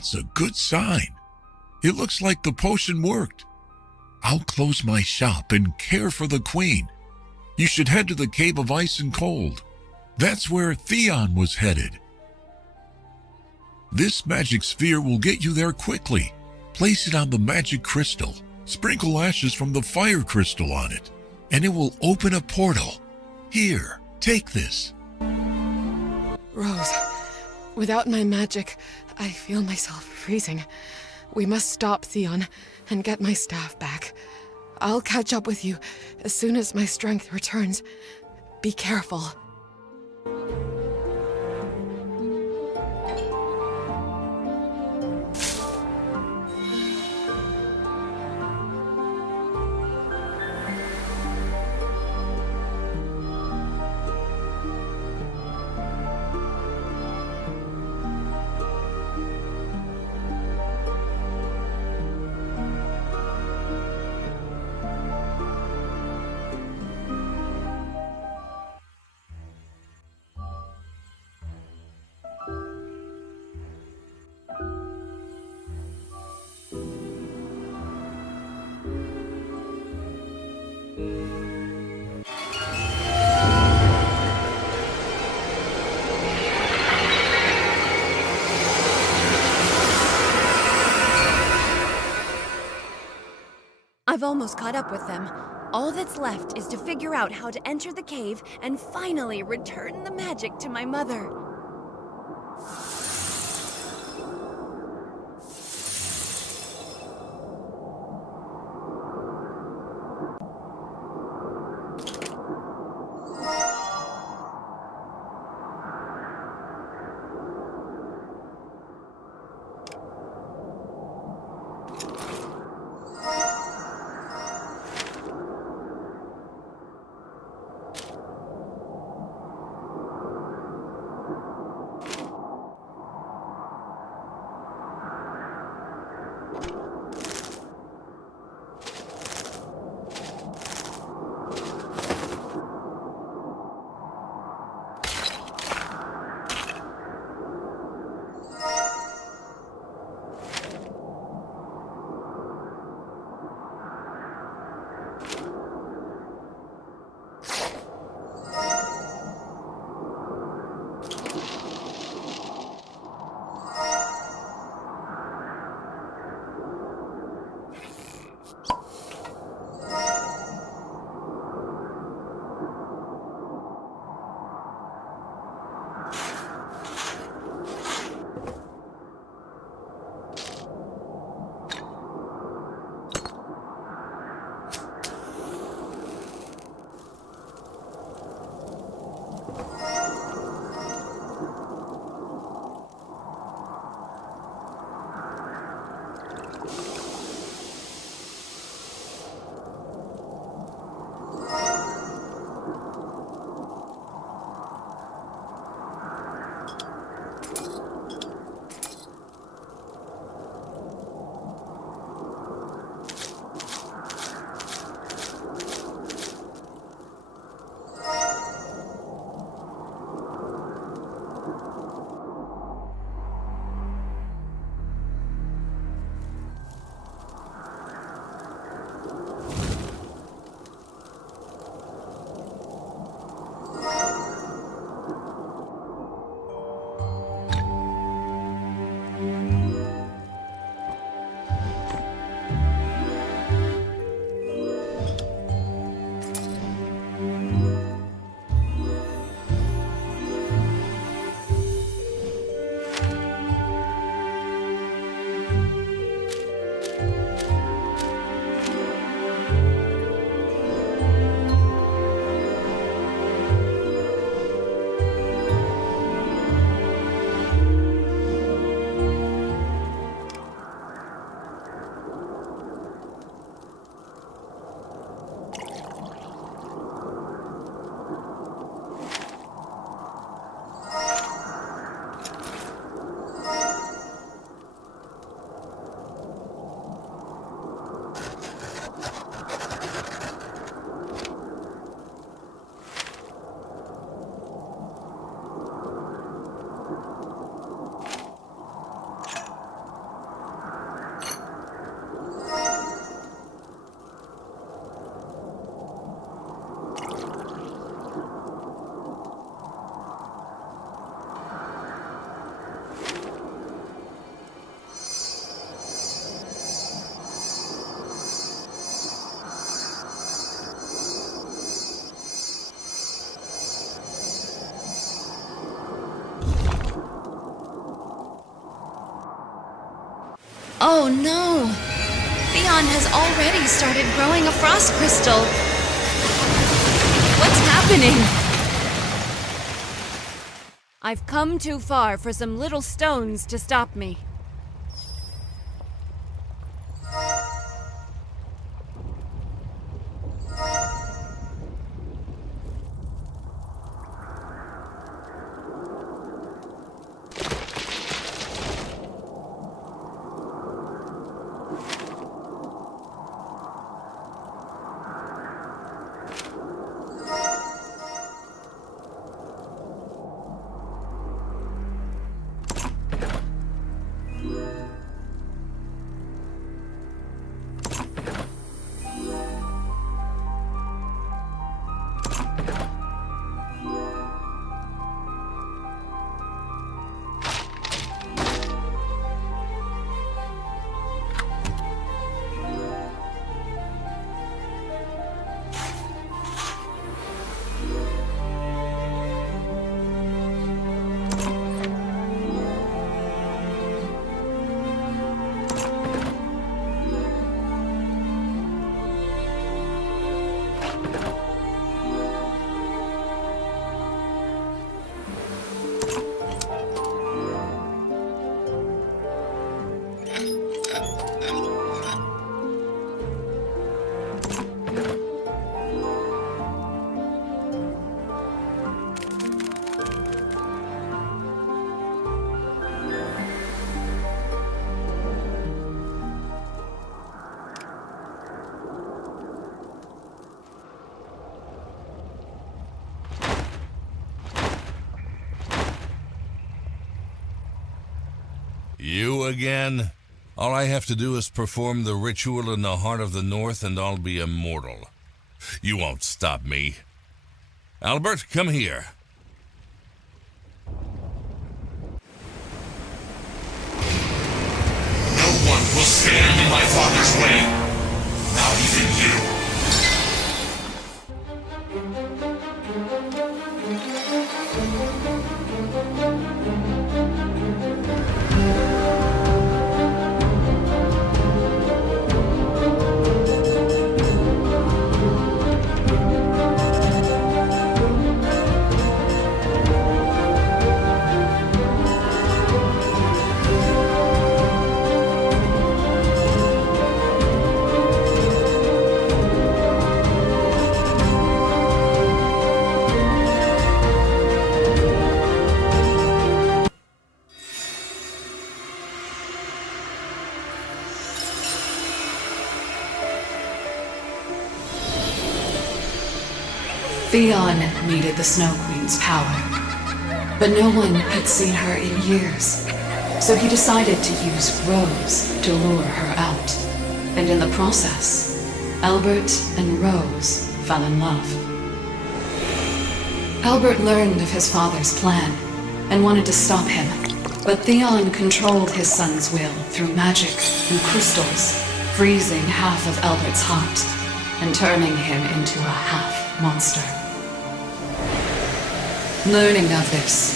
That's a good sign. It looks like the potion worked. I'll close my shop and care for the queen. You should head to the Cave of Ice and Cold. That's where Theon was headed. This magic sphere will get you there quickly. Place it on the magic crystal. Sprinkle ashes from the fire crystal on it, and it will open a portal. Here, take this. Rose, without my magic, I feel myself freezing. We must stop Theon and get my staff back. I'll catch up with you as soon as my strength returns. Be careful. I've almost caught up with them. All that's left is to figure out how to enter the cave and finally return the magic to my mother. no! Theon has already started growing a frost crystal. What's happening? I've come too far for some little stones to stop me. You again? All I have to do is perform the ritual in the heart of the north and I'll be immortal. You won't stop me. Albert, come here. No one will stand in my father's way. Not even you. Theon needed the Snow Queen's power, but no one had seen her in years, so he decided to use Rose to lure her out. And in the process, Albert and Rose fell in love. Albert learned of his father's plan and wanted to stop him, but Theon controlled his son's will through magic and crystals, freezing half of Albert's heart and turning him into a half-monster. Learning of this,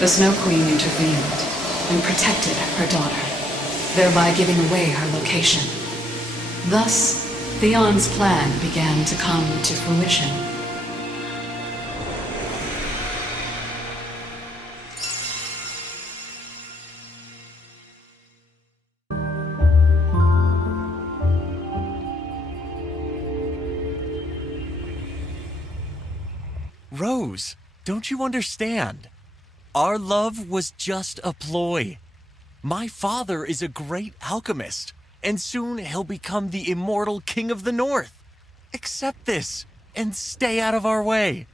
the Snow Queen intervened and protected her daughter, thereby giving away her location. Thus, Theon's plan began to come to fruition. Rose, don't you understand? Our love was just a ploy. My father is a great alchemist, and soon he'll become the immortal King of the North. Accept this, and stay out of our way.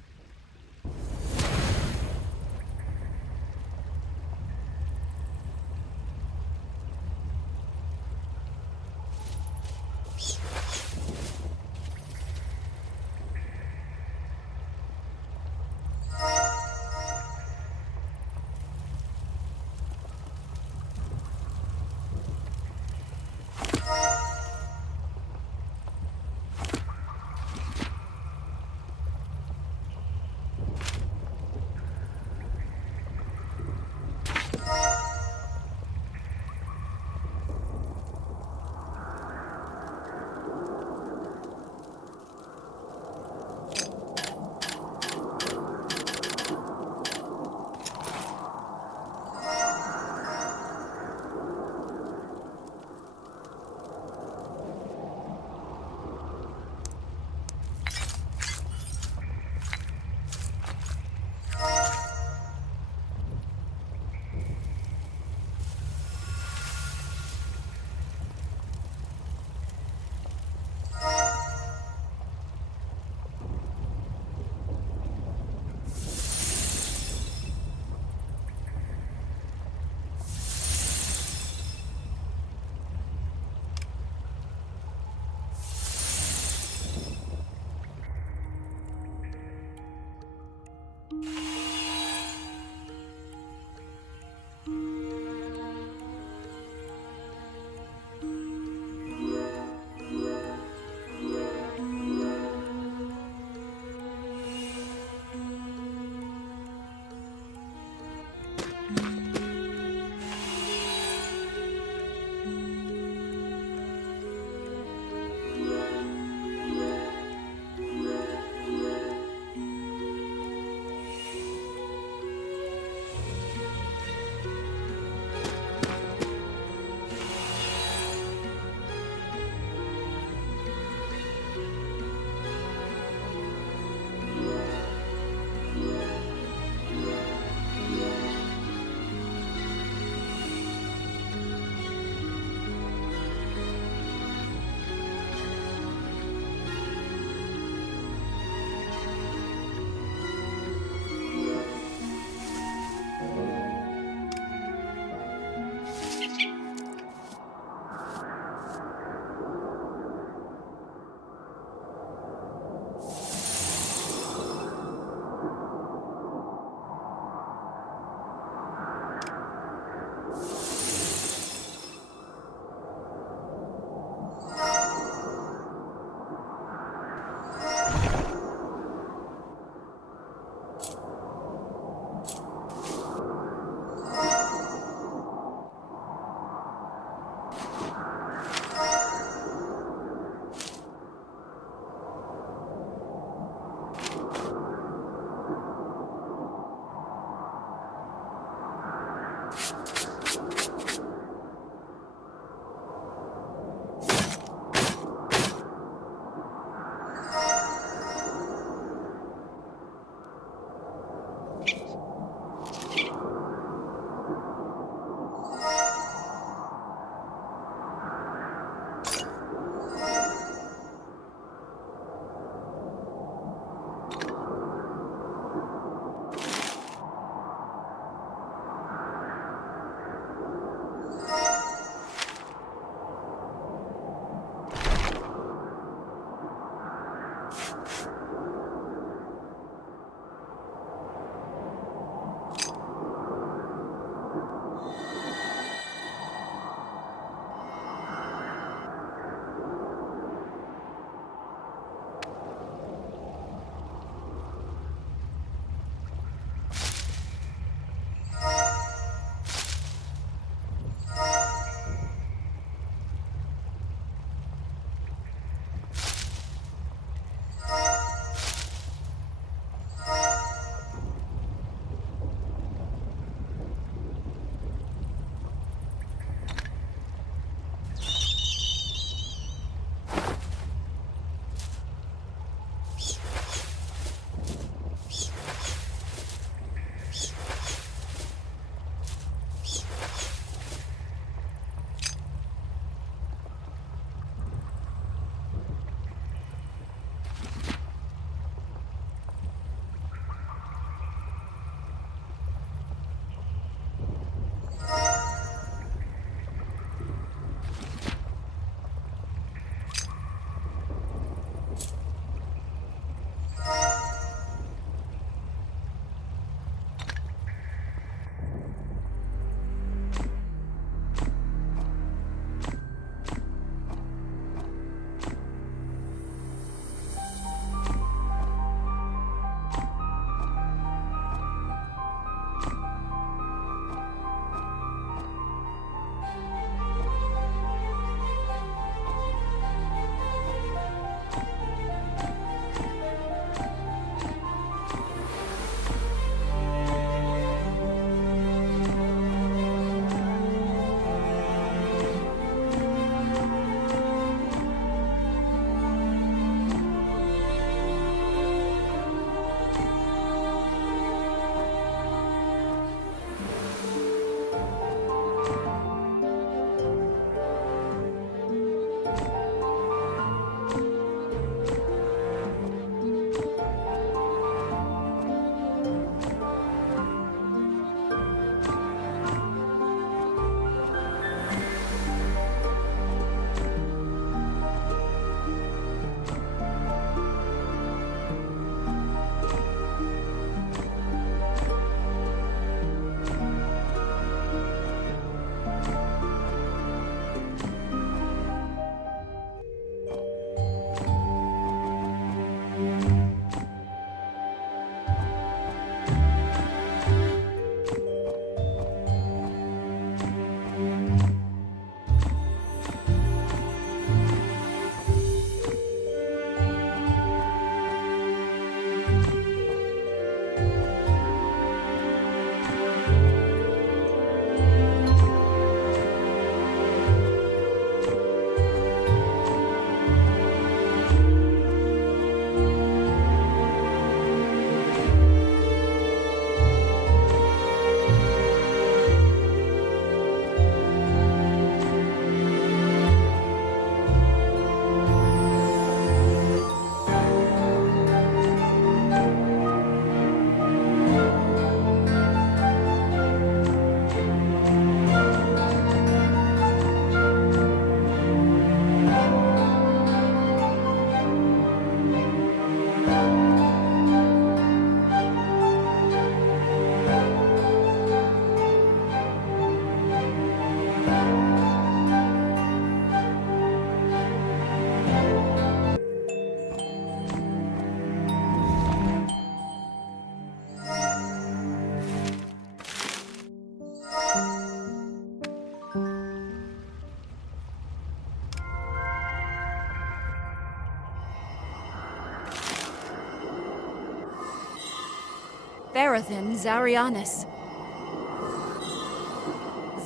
Farathan Zarianus,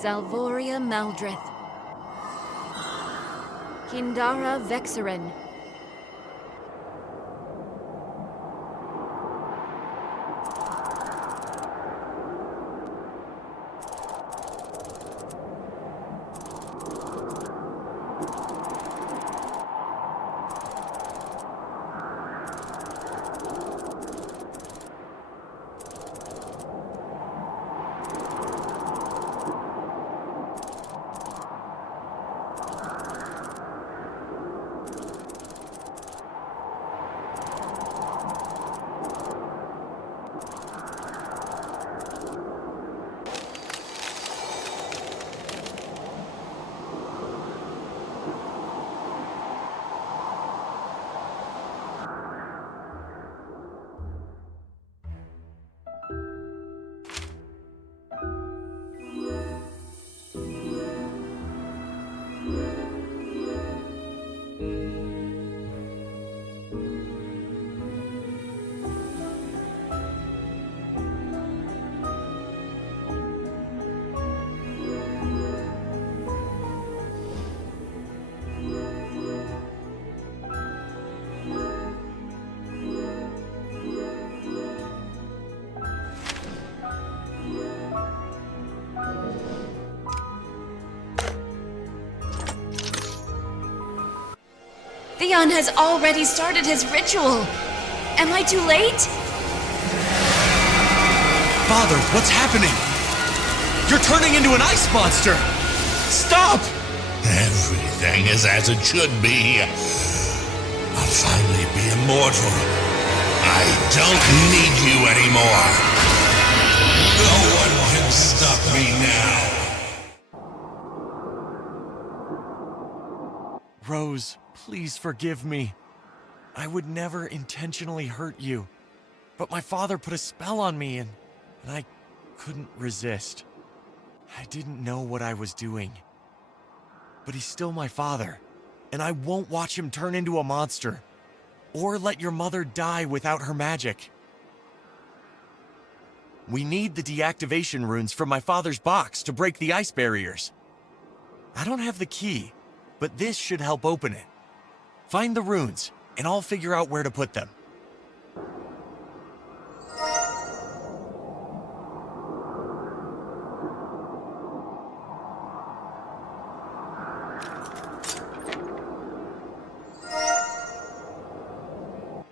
Zalvoria Maldrith, Kindara Vexerin, Theon has already started his ritual. Am I too late? Father, what's happening? You're turning into an ice monster! Stop! Everything is as it should be. I'll finally be immortal. I don't need you anymore. No one can stop me now. Rose, please forgive me. I would never intentionally hurt you. But my father put a spell on me and I couldn't resist. I didn't know what I was doing. But he's still my father, and I won't watch him turn into a monster, or let your mother die without her magic. We need the deactivation runes from my father's box to break the ice barriers. I don't have the key, but this should help open it. Find the runes, and I'll figure out where to put them.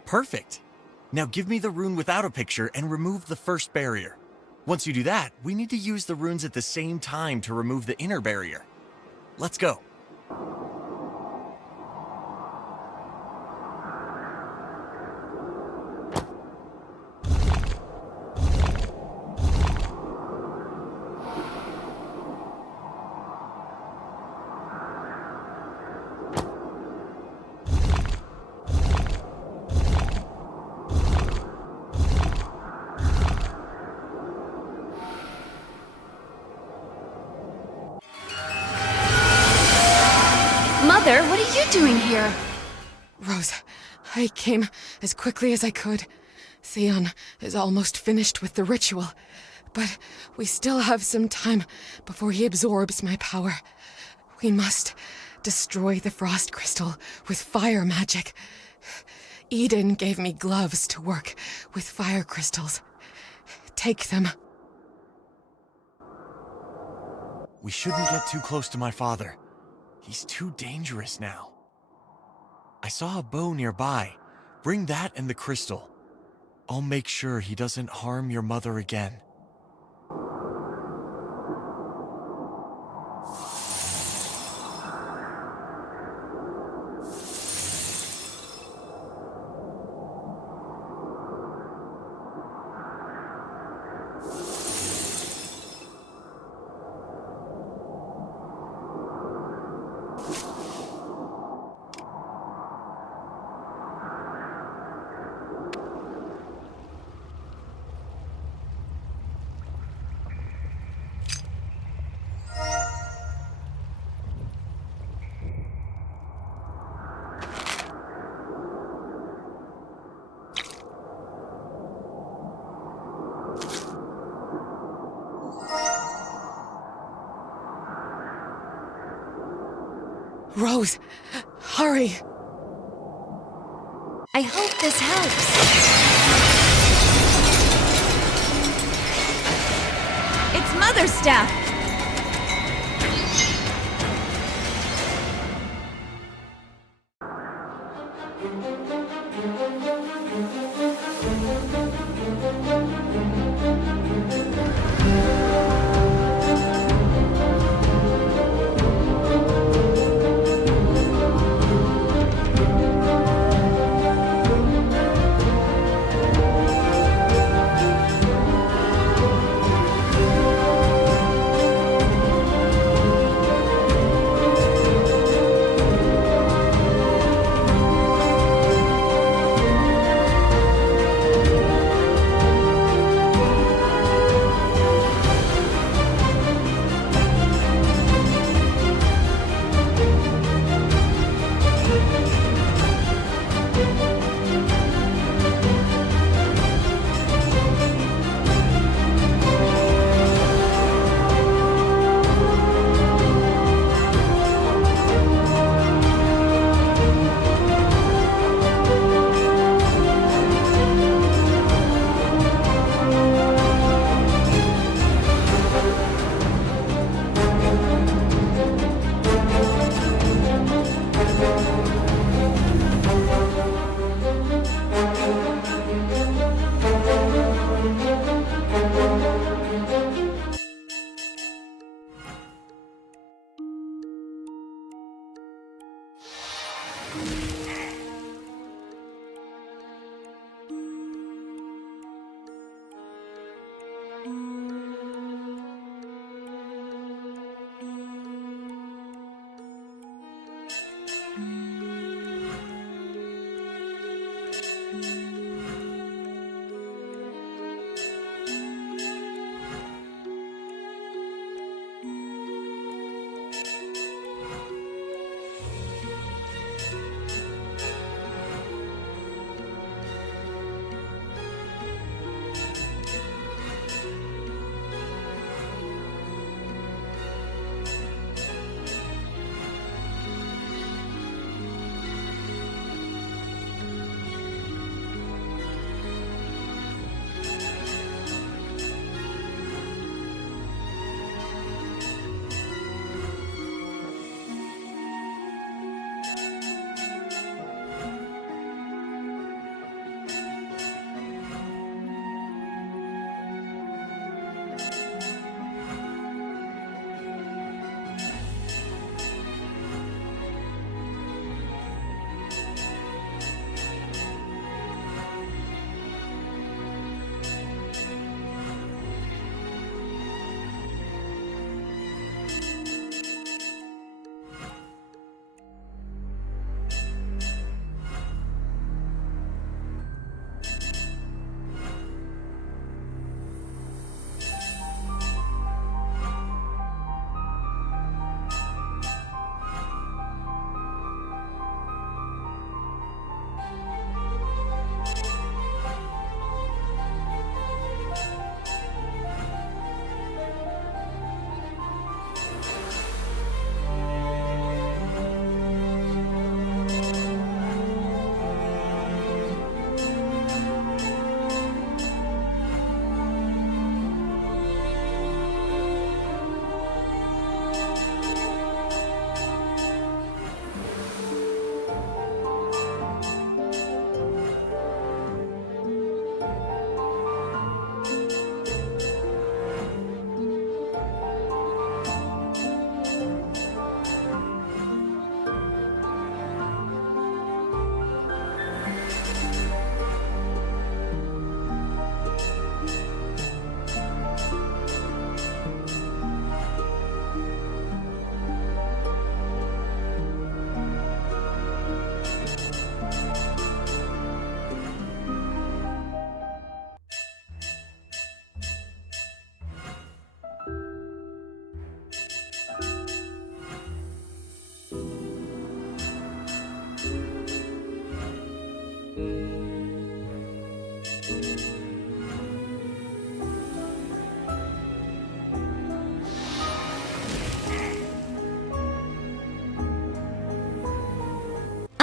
Perfect. Now give me the rune without a picture and remove the first barrier. Once you do that, we need to use the runes at the same time to remove the inner barrier. Let's go. Mother, what are you doing here? Rose, I came as quickly as I could. Theon is almost finished with the ritual, but we still have some time before he absorbs my power. We must destroy the frost crystal with fire magic. Eden gave me gloves to work with fire crystals. Take them. We shouldn't get too close to my father. He's too dangerous now. I saw a bow nearby. Bring that and the crystal. I'll make sure he doesn't harm your mother again. Rose, hurry! I hope this helps. It's Mother's staff!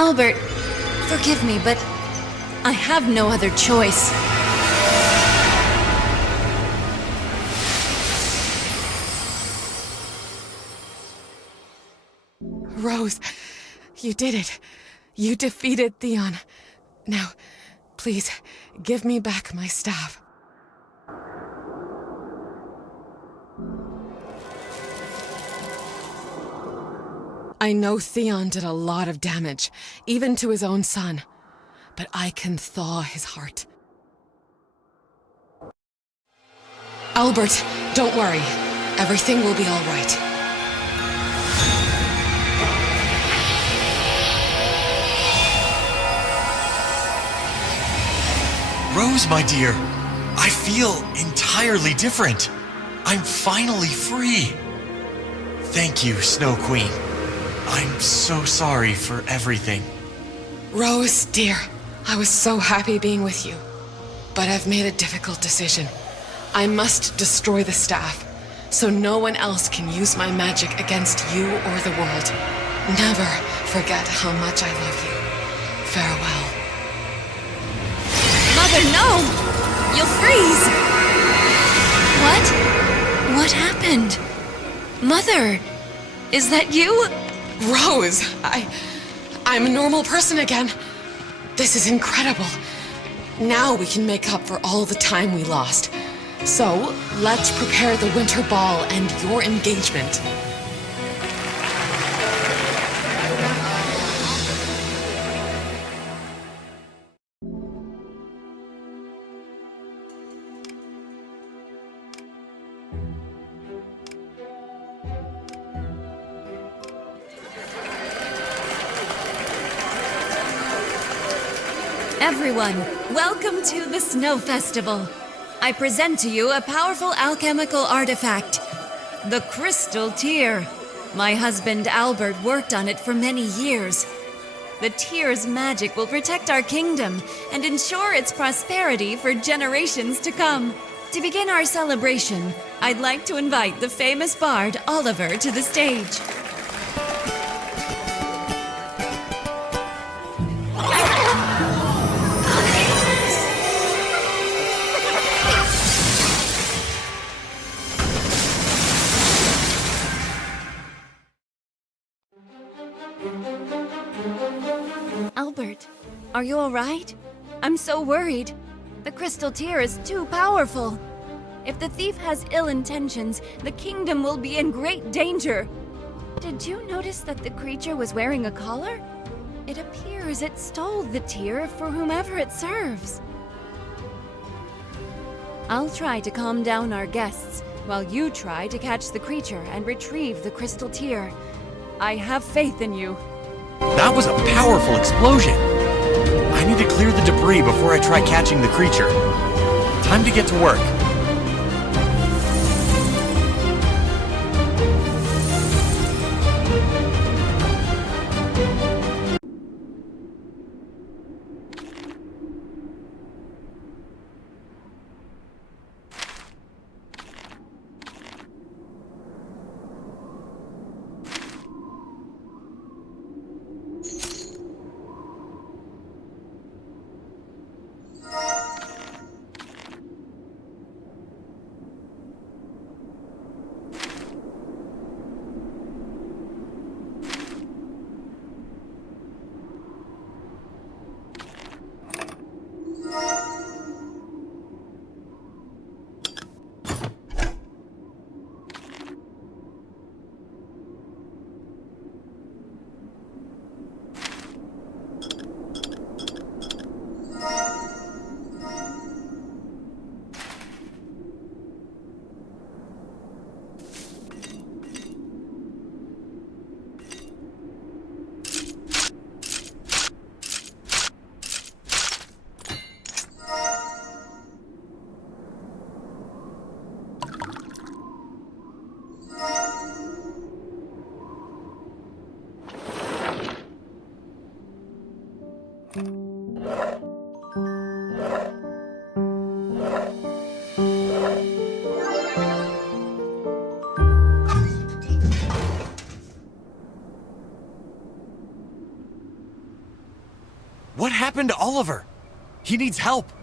Albert, forgive me, but I have no other choice. Rose, you did it. You defeated Theon. Now, please, give me back my staff. I know Theon did a lot of damage, even to his own son, but I can thaw his heart. Albert, don't worry. Everything will be all right. Rose, my dear, I feel entirely different. I'm finally free. Thank you, Snow Queen. I'm so sorry for everything. Rose, dear, I was so happy being with you. But I've made a difficult decision. I must destroy the staff, so no one else can use my magic against you or the world. Never forget how much I love you. Farewell. Mother, no! You'll freeze! What? What happened? Mother, is that you? Rose, I'm a normal person again. This is incredible. Now we can make up for all the time we lost. So, let's prepare the winter ball and your engagement. Everyone, welcome to the Snow Festival. I present to you a powerful alchemical artifact, the Crystal Tear. My husband Albert worked on it for many years. The tear's magic will protect our kingdom and ensure its prosperity for generations to come. To begin our celebration, I'd like to invite the famous bard Oliver to the stage. Albert, are you all right? I'm so worried. The Crystal Tear is too powerful. If the thief has ill intentions, the kingdom will be in great danger. Did you notice that the creature was wearing a collar? It appears it stole the tear for whomever it serves. I'll try to calm down our guests, while you try to catch the creature and retrieve the Crystal Tear. I have faith in you. That was a powerful explosion. I need to clear the debris before I try catching the creature. Time to get to work. happened to Oliver? He needs help.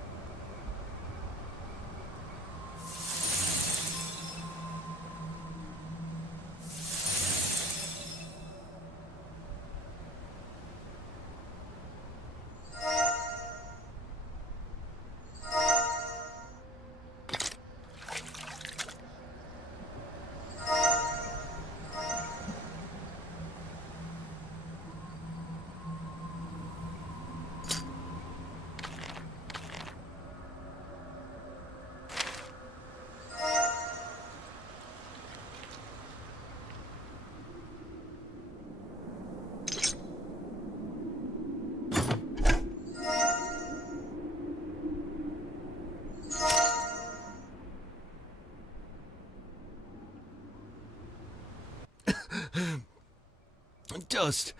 Dust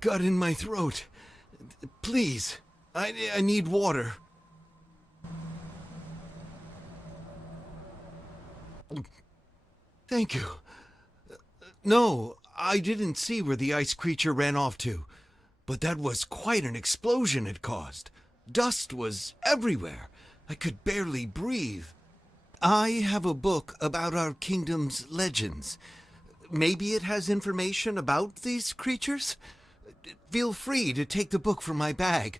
got in my throat. Please, I need water. Thank you. No, I didn't see where the ice creature ran off to, but that was quite an explosion it caused. Dust was everywhere. I could barely breathe. I have a book about our kingdom's legends. Maybe it has information about these creatures? Feel free to take the book from my bag.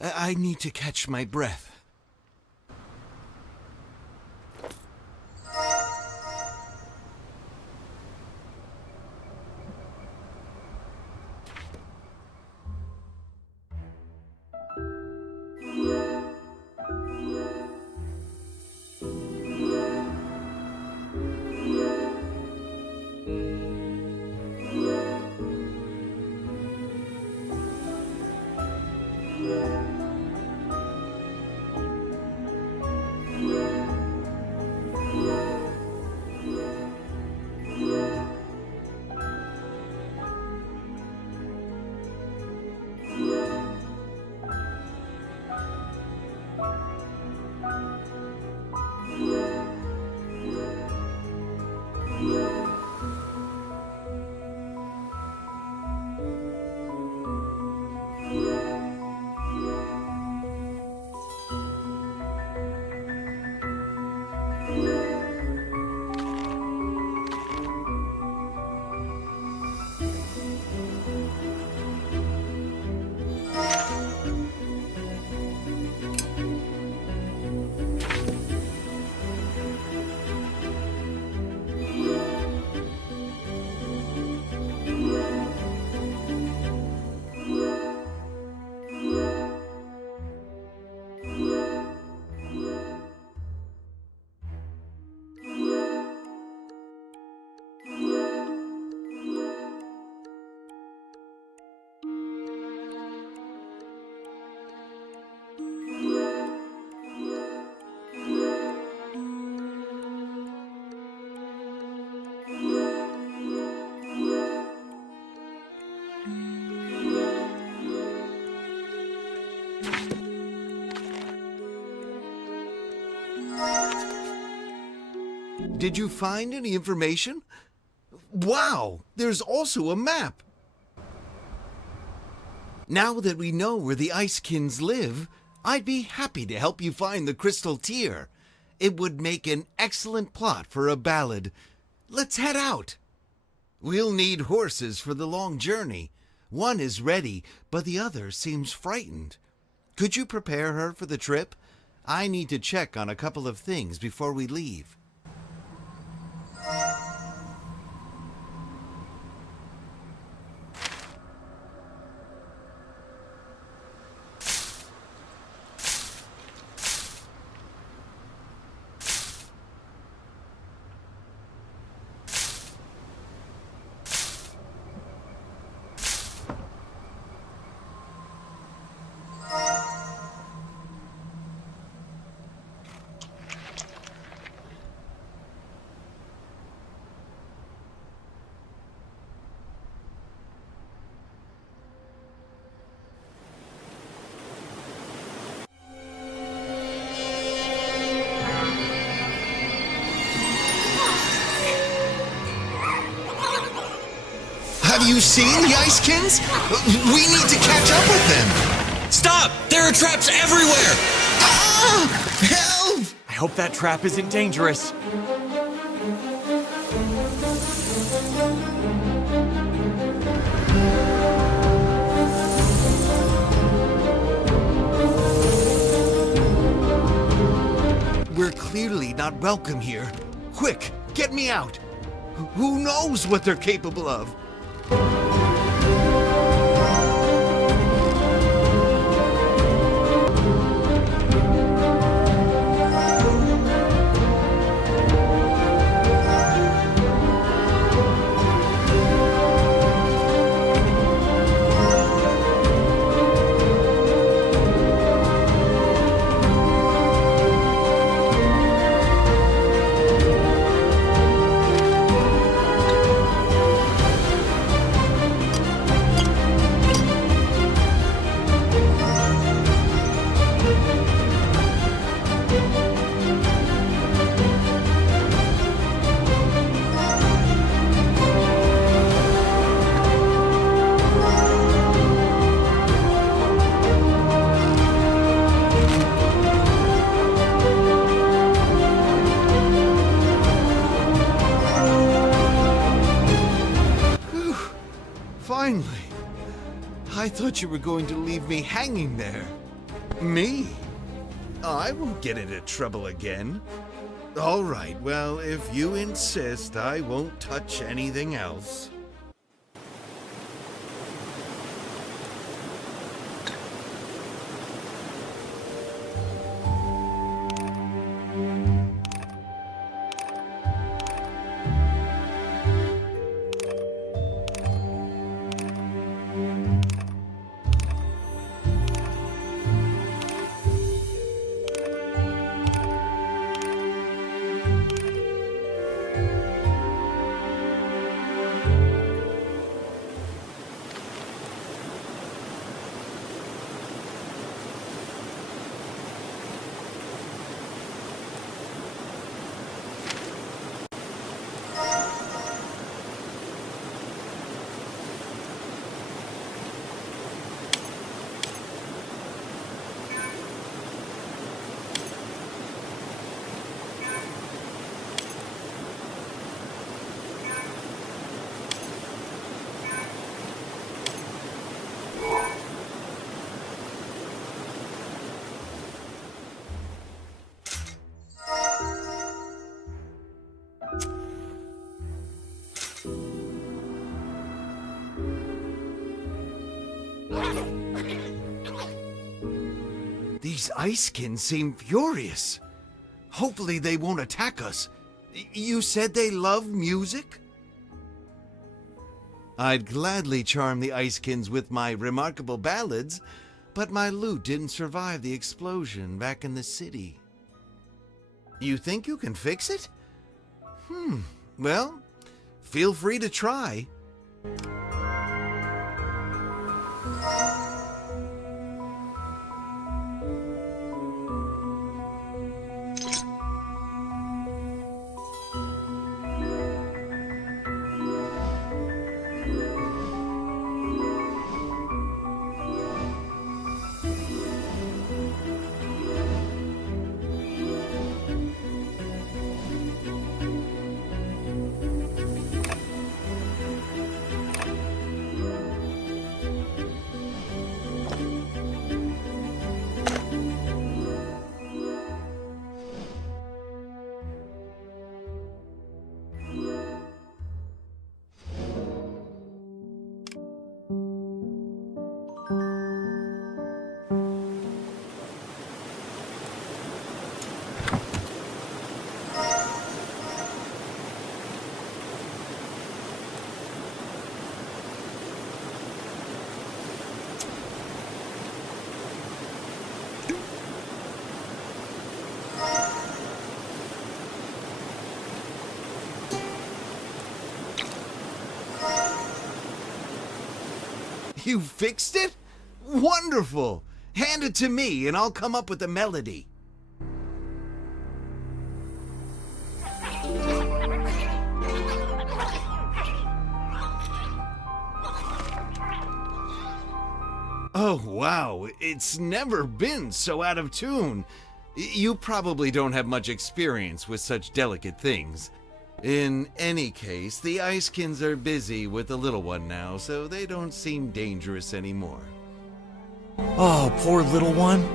I need to catch my breath. Did you find any information? Wow, there's also a map. Now that we know where the Icekins live, I'd be happy to help you find the Crystal Tear. It would make an excellent plot for a ballad. Let's head out. We'll need horses for the long journey. One is ready, but the other seems frightened. Could you prepare her for the trip? I need to check on a couple of things before we leave. Have you seen the Icekins? We need to catch up with them. Stop! There are traps everywhere! Ah! Help! I hope that trap isn't dangerous. We're clearly not welcome here. Quick, get me out. Who knows what they're capable of? Finally. I thought you were going to leave me hanging there. Me? I won't get into trouble again. All right, well, if you insist, I won't touch anything else. These Icekins seem furious. Hopefully they won't attack us. You said they love music? I'd gladly charm the Icekins with my remarkable ballads, but my lute didn't survive the explosion back in the city. You think you can fix it? Well, feel free to try. You fixed it? Wonderful! Hand it to me and I'll come up with a melody. Wow, it's never been so out of tune. You probably don't have much experience with such delicate things. In any case, the Icekins are busy with the little one now, so they don't seem dangerous anymore. Oh, poor little one.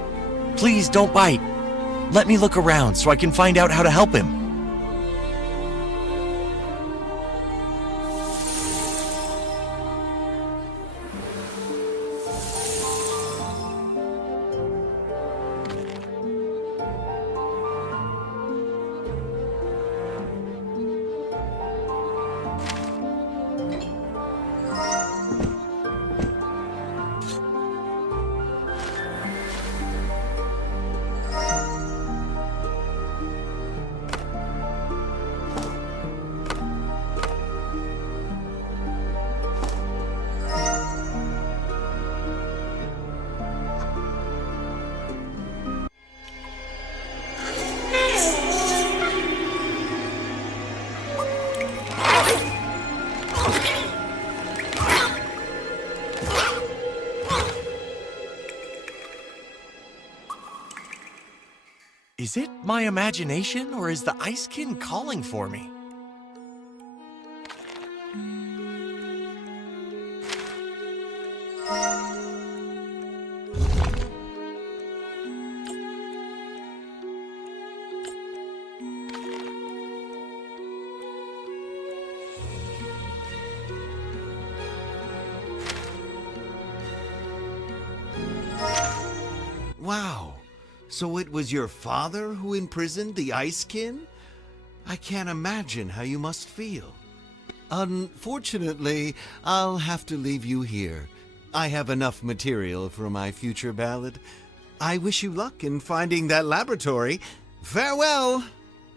Please don't bite. Let me look around so I can find out how to help him. Is it my imagination, or is the Icekin calling for me? Wow, so it was your father who imprisoned the Icekin? I can't imagine how you must feel. Unfortunately, I'll have to leave you here. I have enough material for my future ballad. I wish you luck in finding that laboratory. Farewell!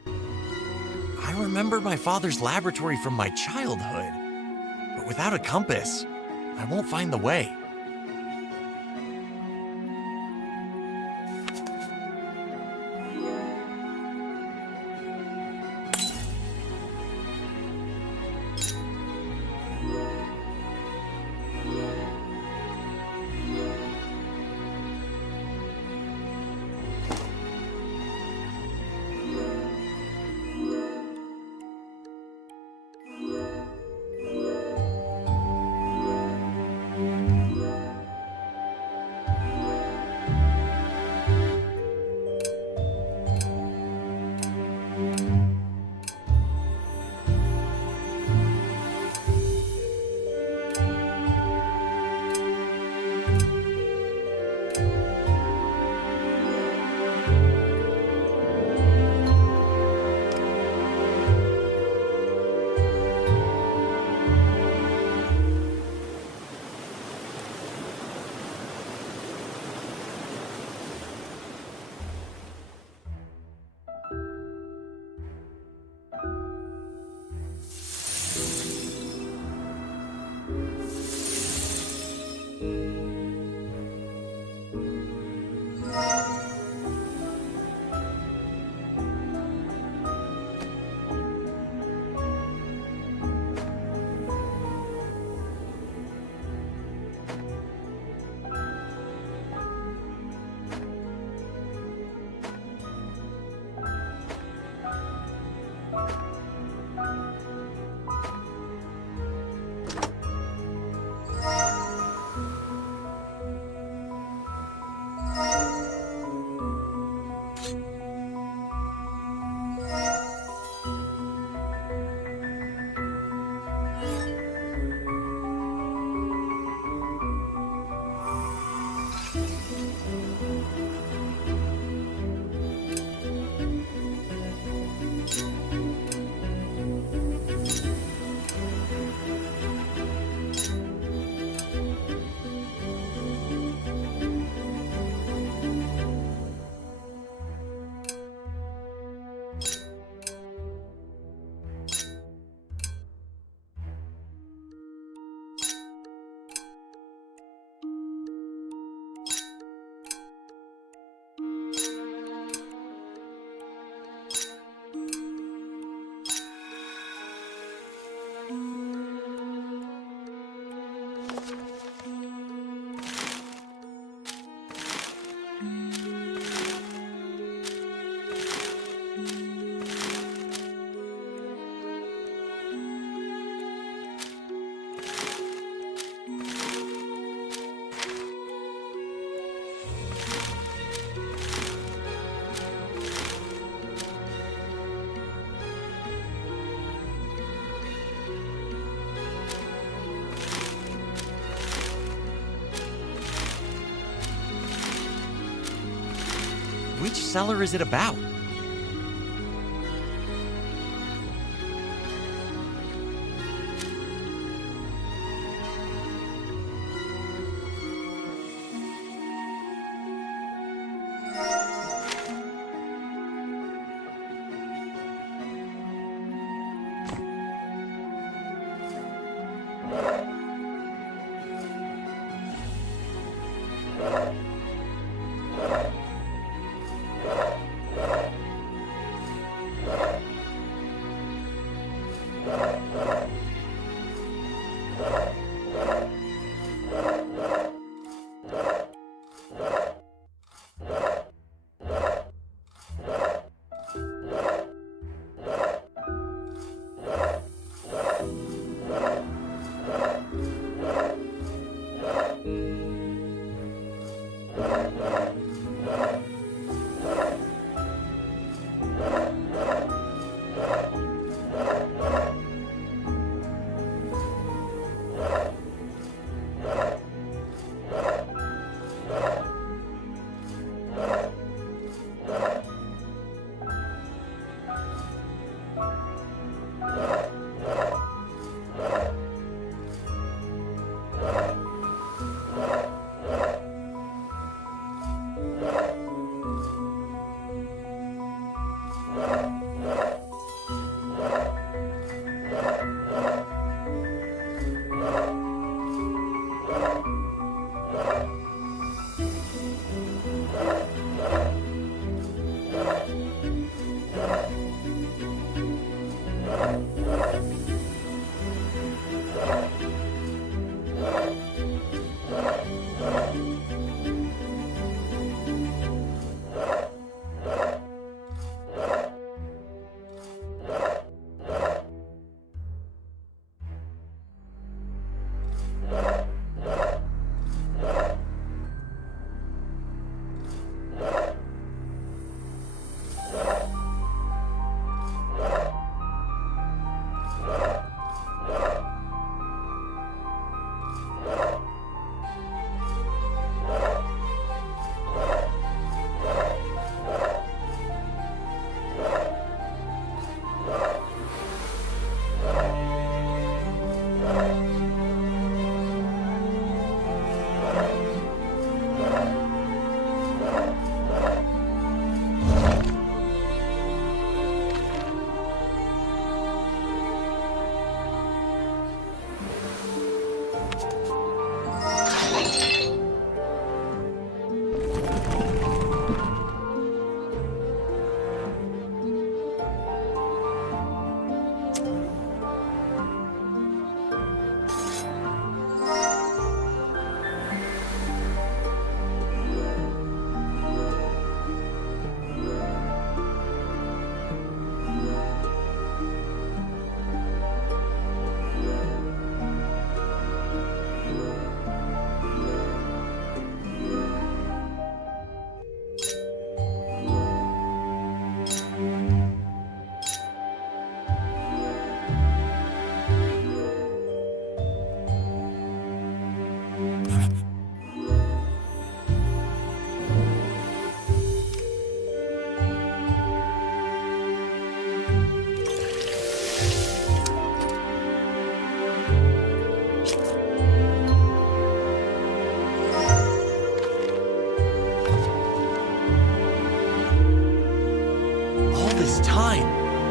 I remember my father's laboratory from my childhood, but without a compass, I won't find the way. cellar is it about?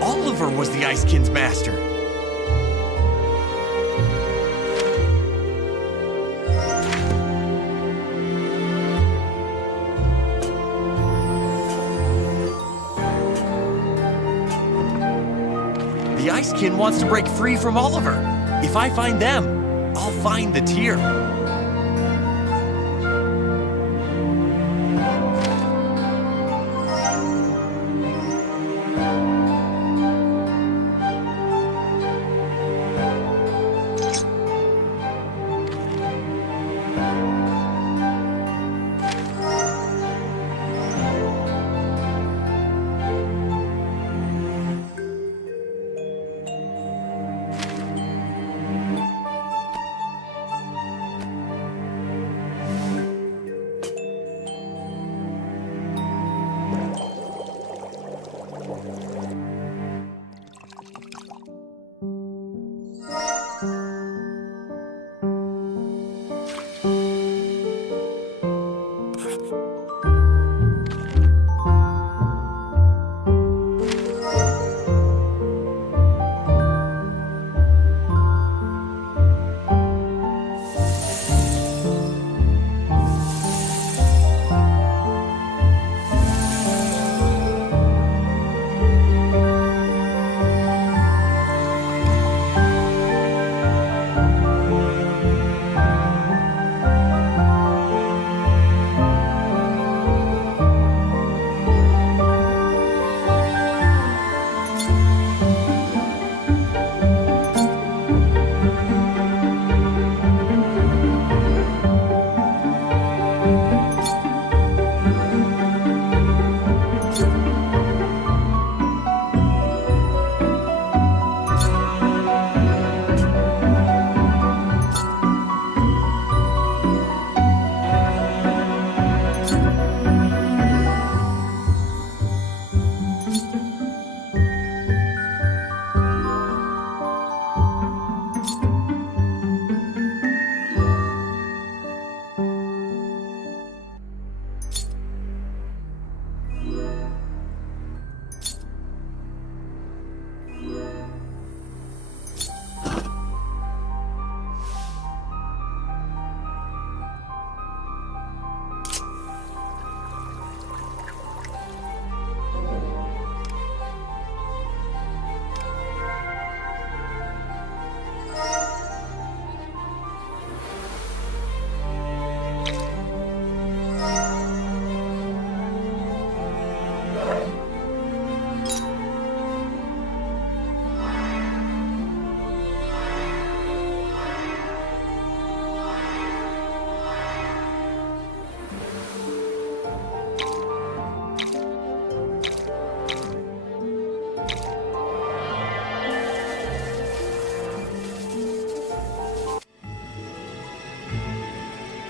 Oliver was the Icekind's master. The Icekind wants to break free from Oliver. If I find them, I'll find the tear.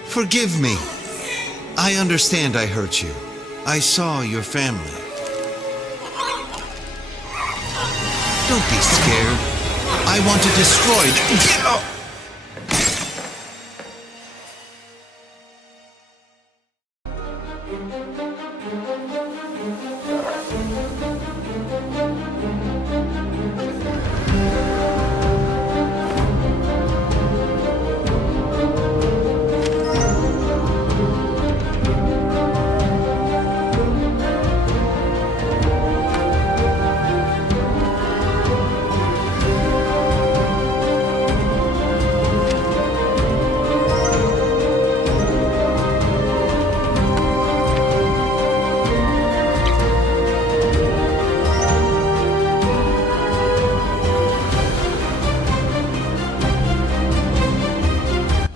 Forgive me. I understand I hurt you. I saw your family. Don't be scared. I want to destroy them.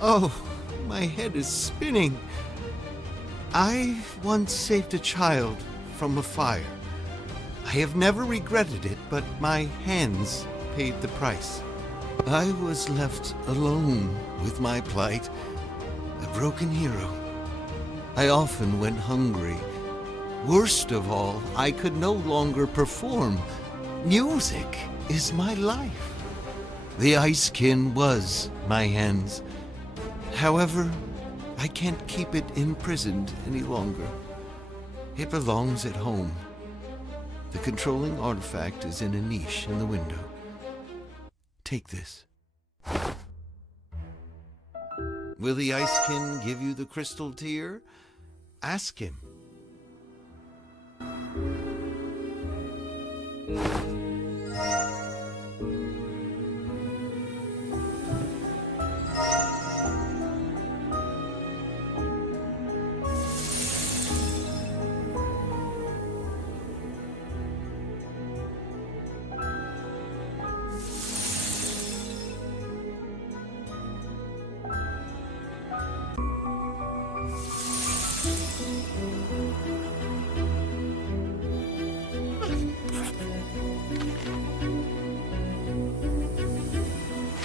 Oh, my head is spinning. I once saved a child from a fire. I have never regretted it, but my hands paid the price. I was left alone with my plight, a broken hero. I often went hungry. Worst of all, I could no longer perform. Music is my life. The icekin was my hands. However, I can't keep it imprisoned any longer. It belongs at home. The controlling artifact is in a niche in the window. Take this. Will the icekin give you the crystal tear? Ask him.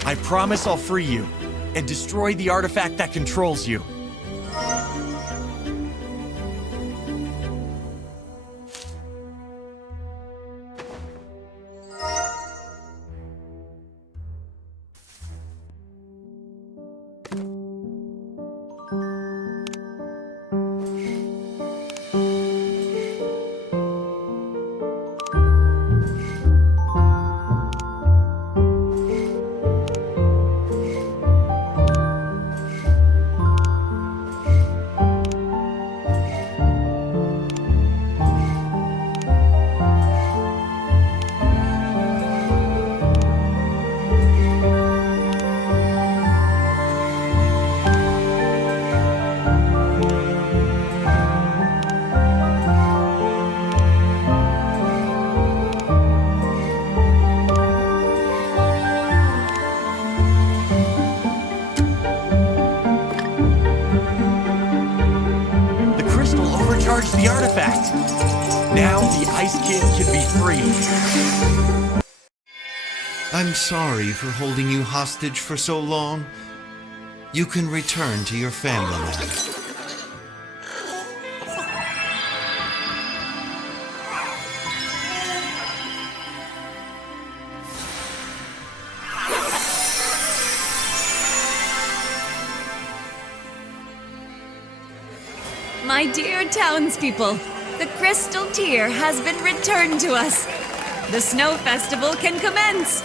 I promise I'll free you and destroy the artifact that controls you. The artifact. Now the Ice Kid can be free. I'm sorry for holding you hostage for so long. You can return to your family now. My dear townspeople, the crystal tear has been returned to us. The snow festival can commence.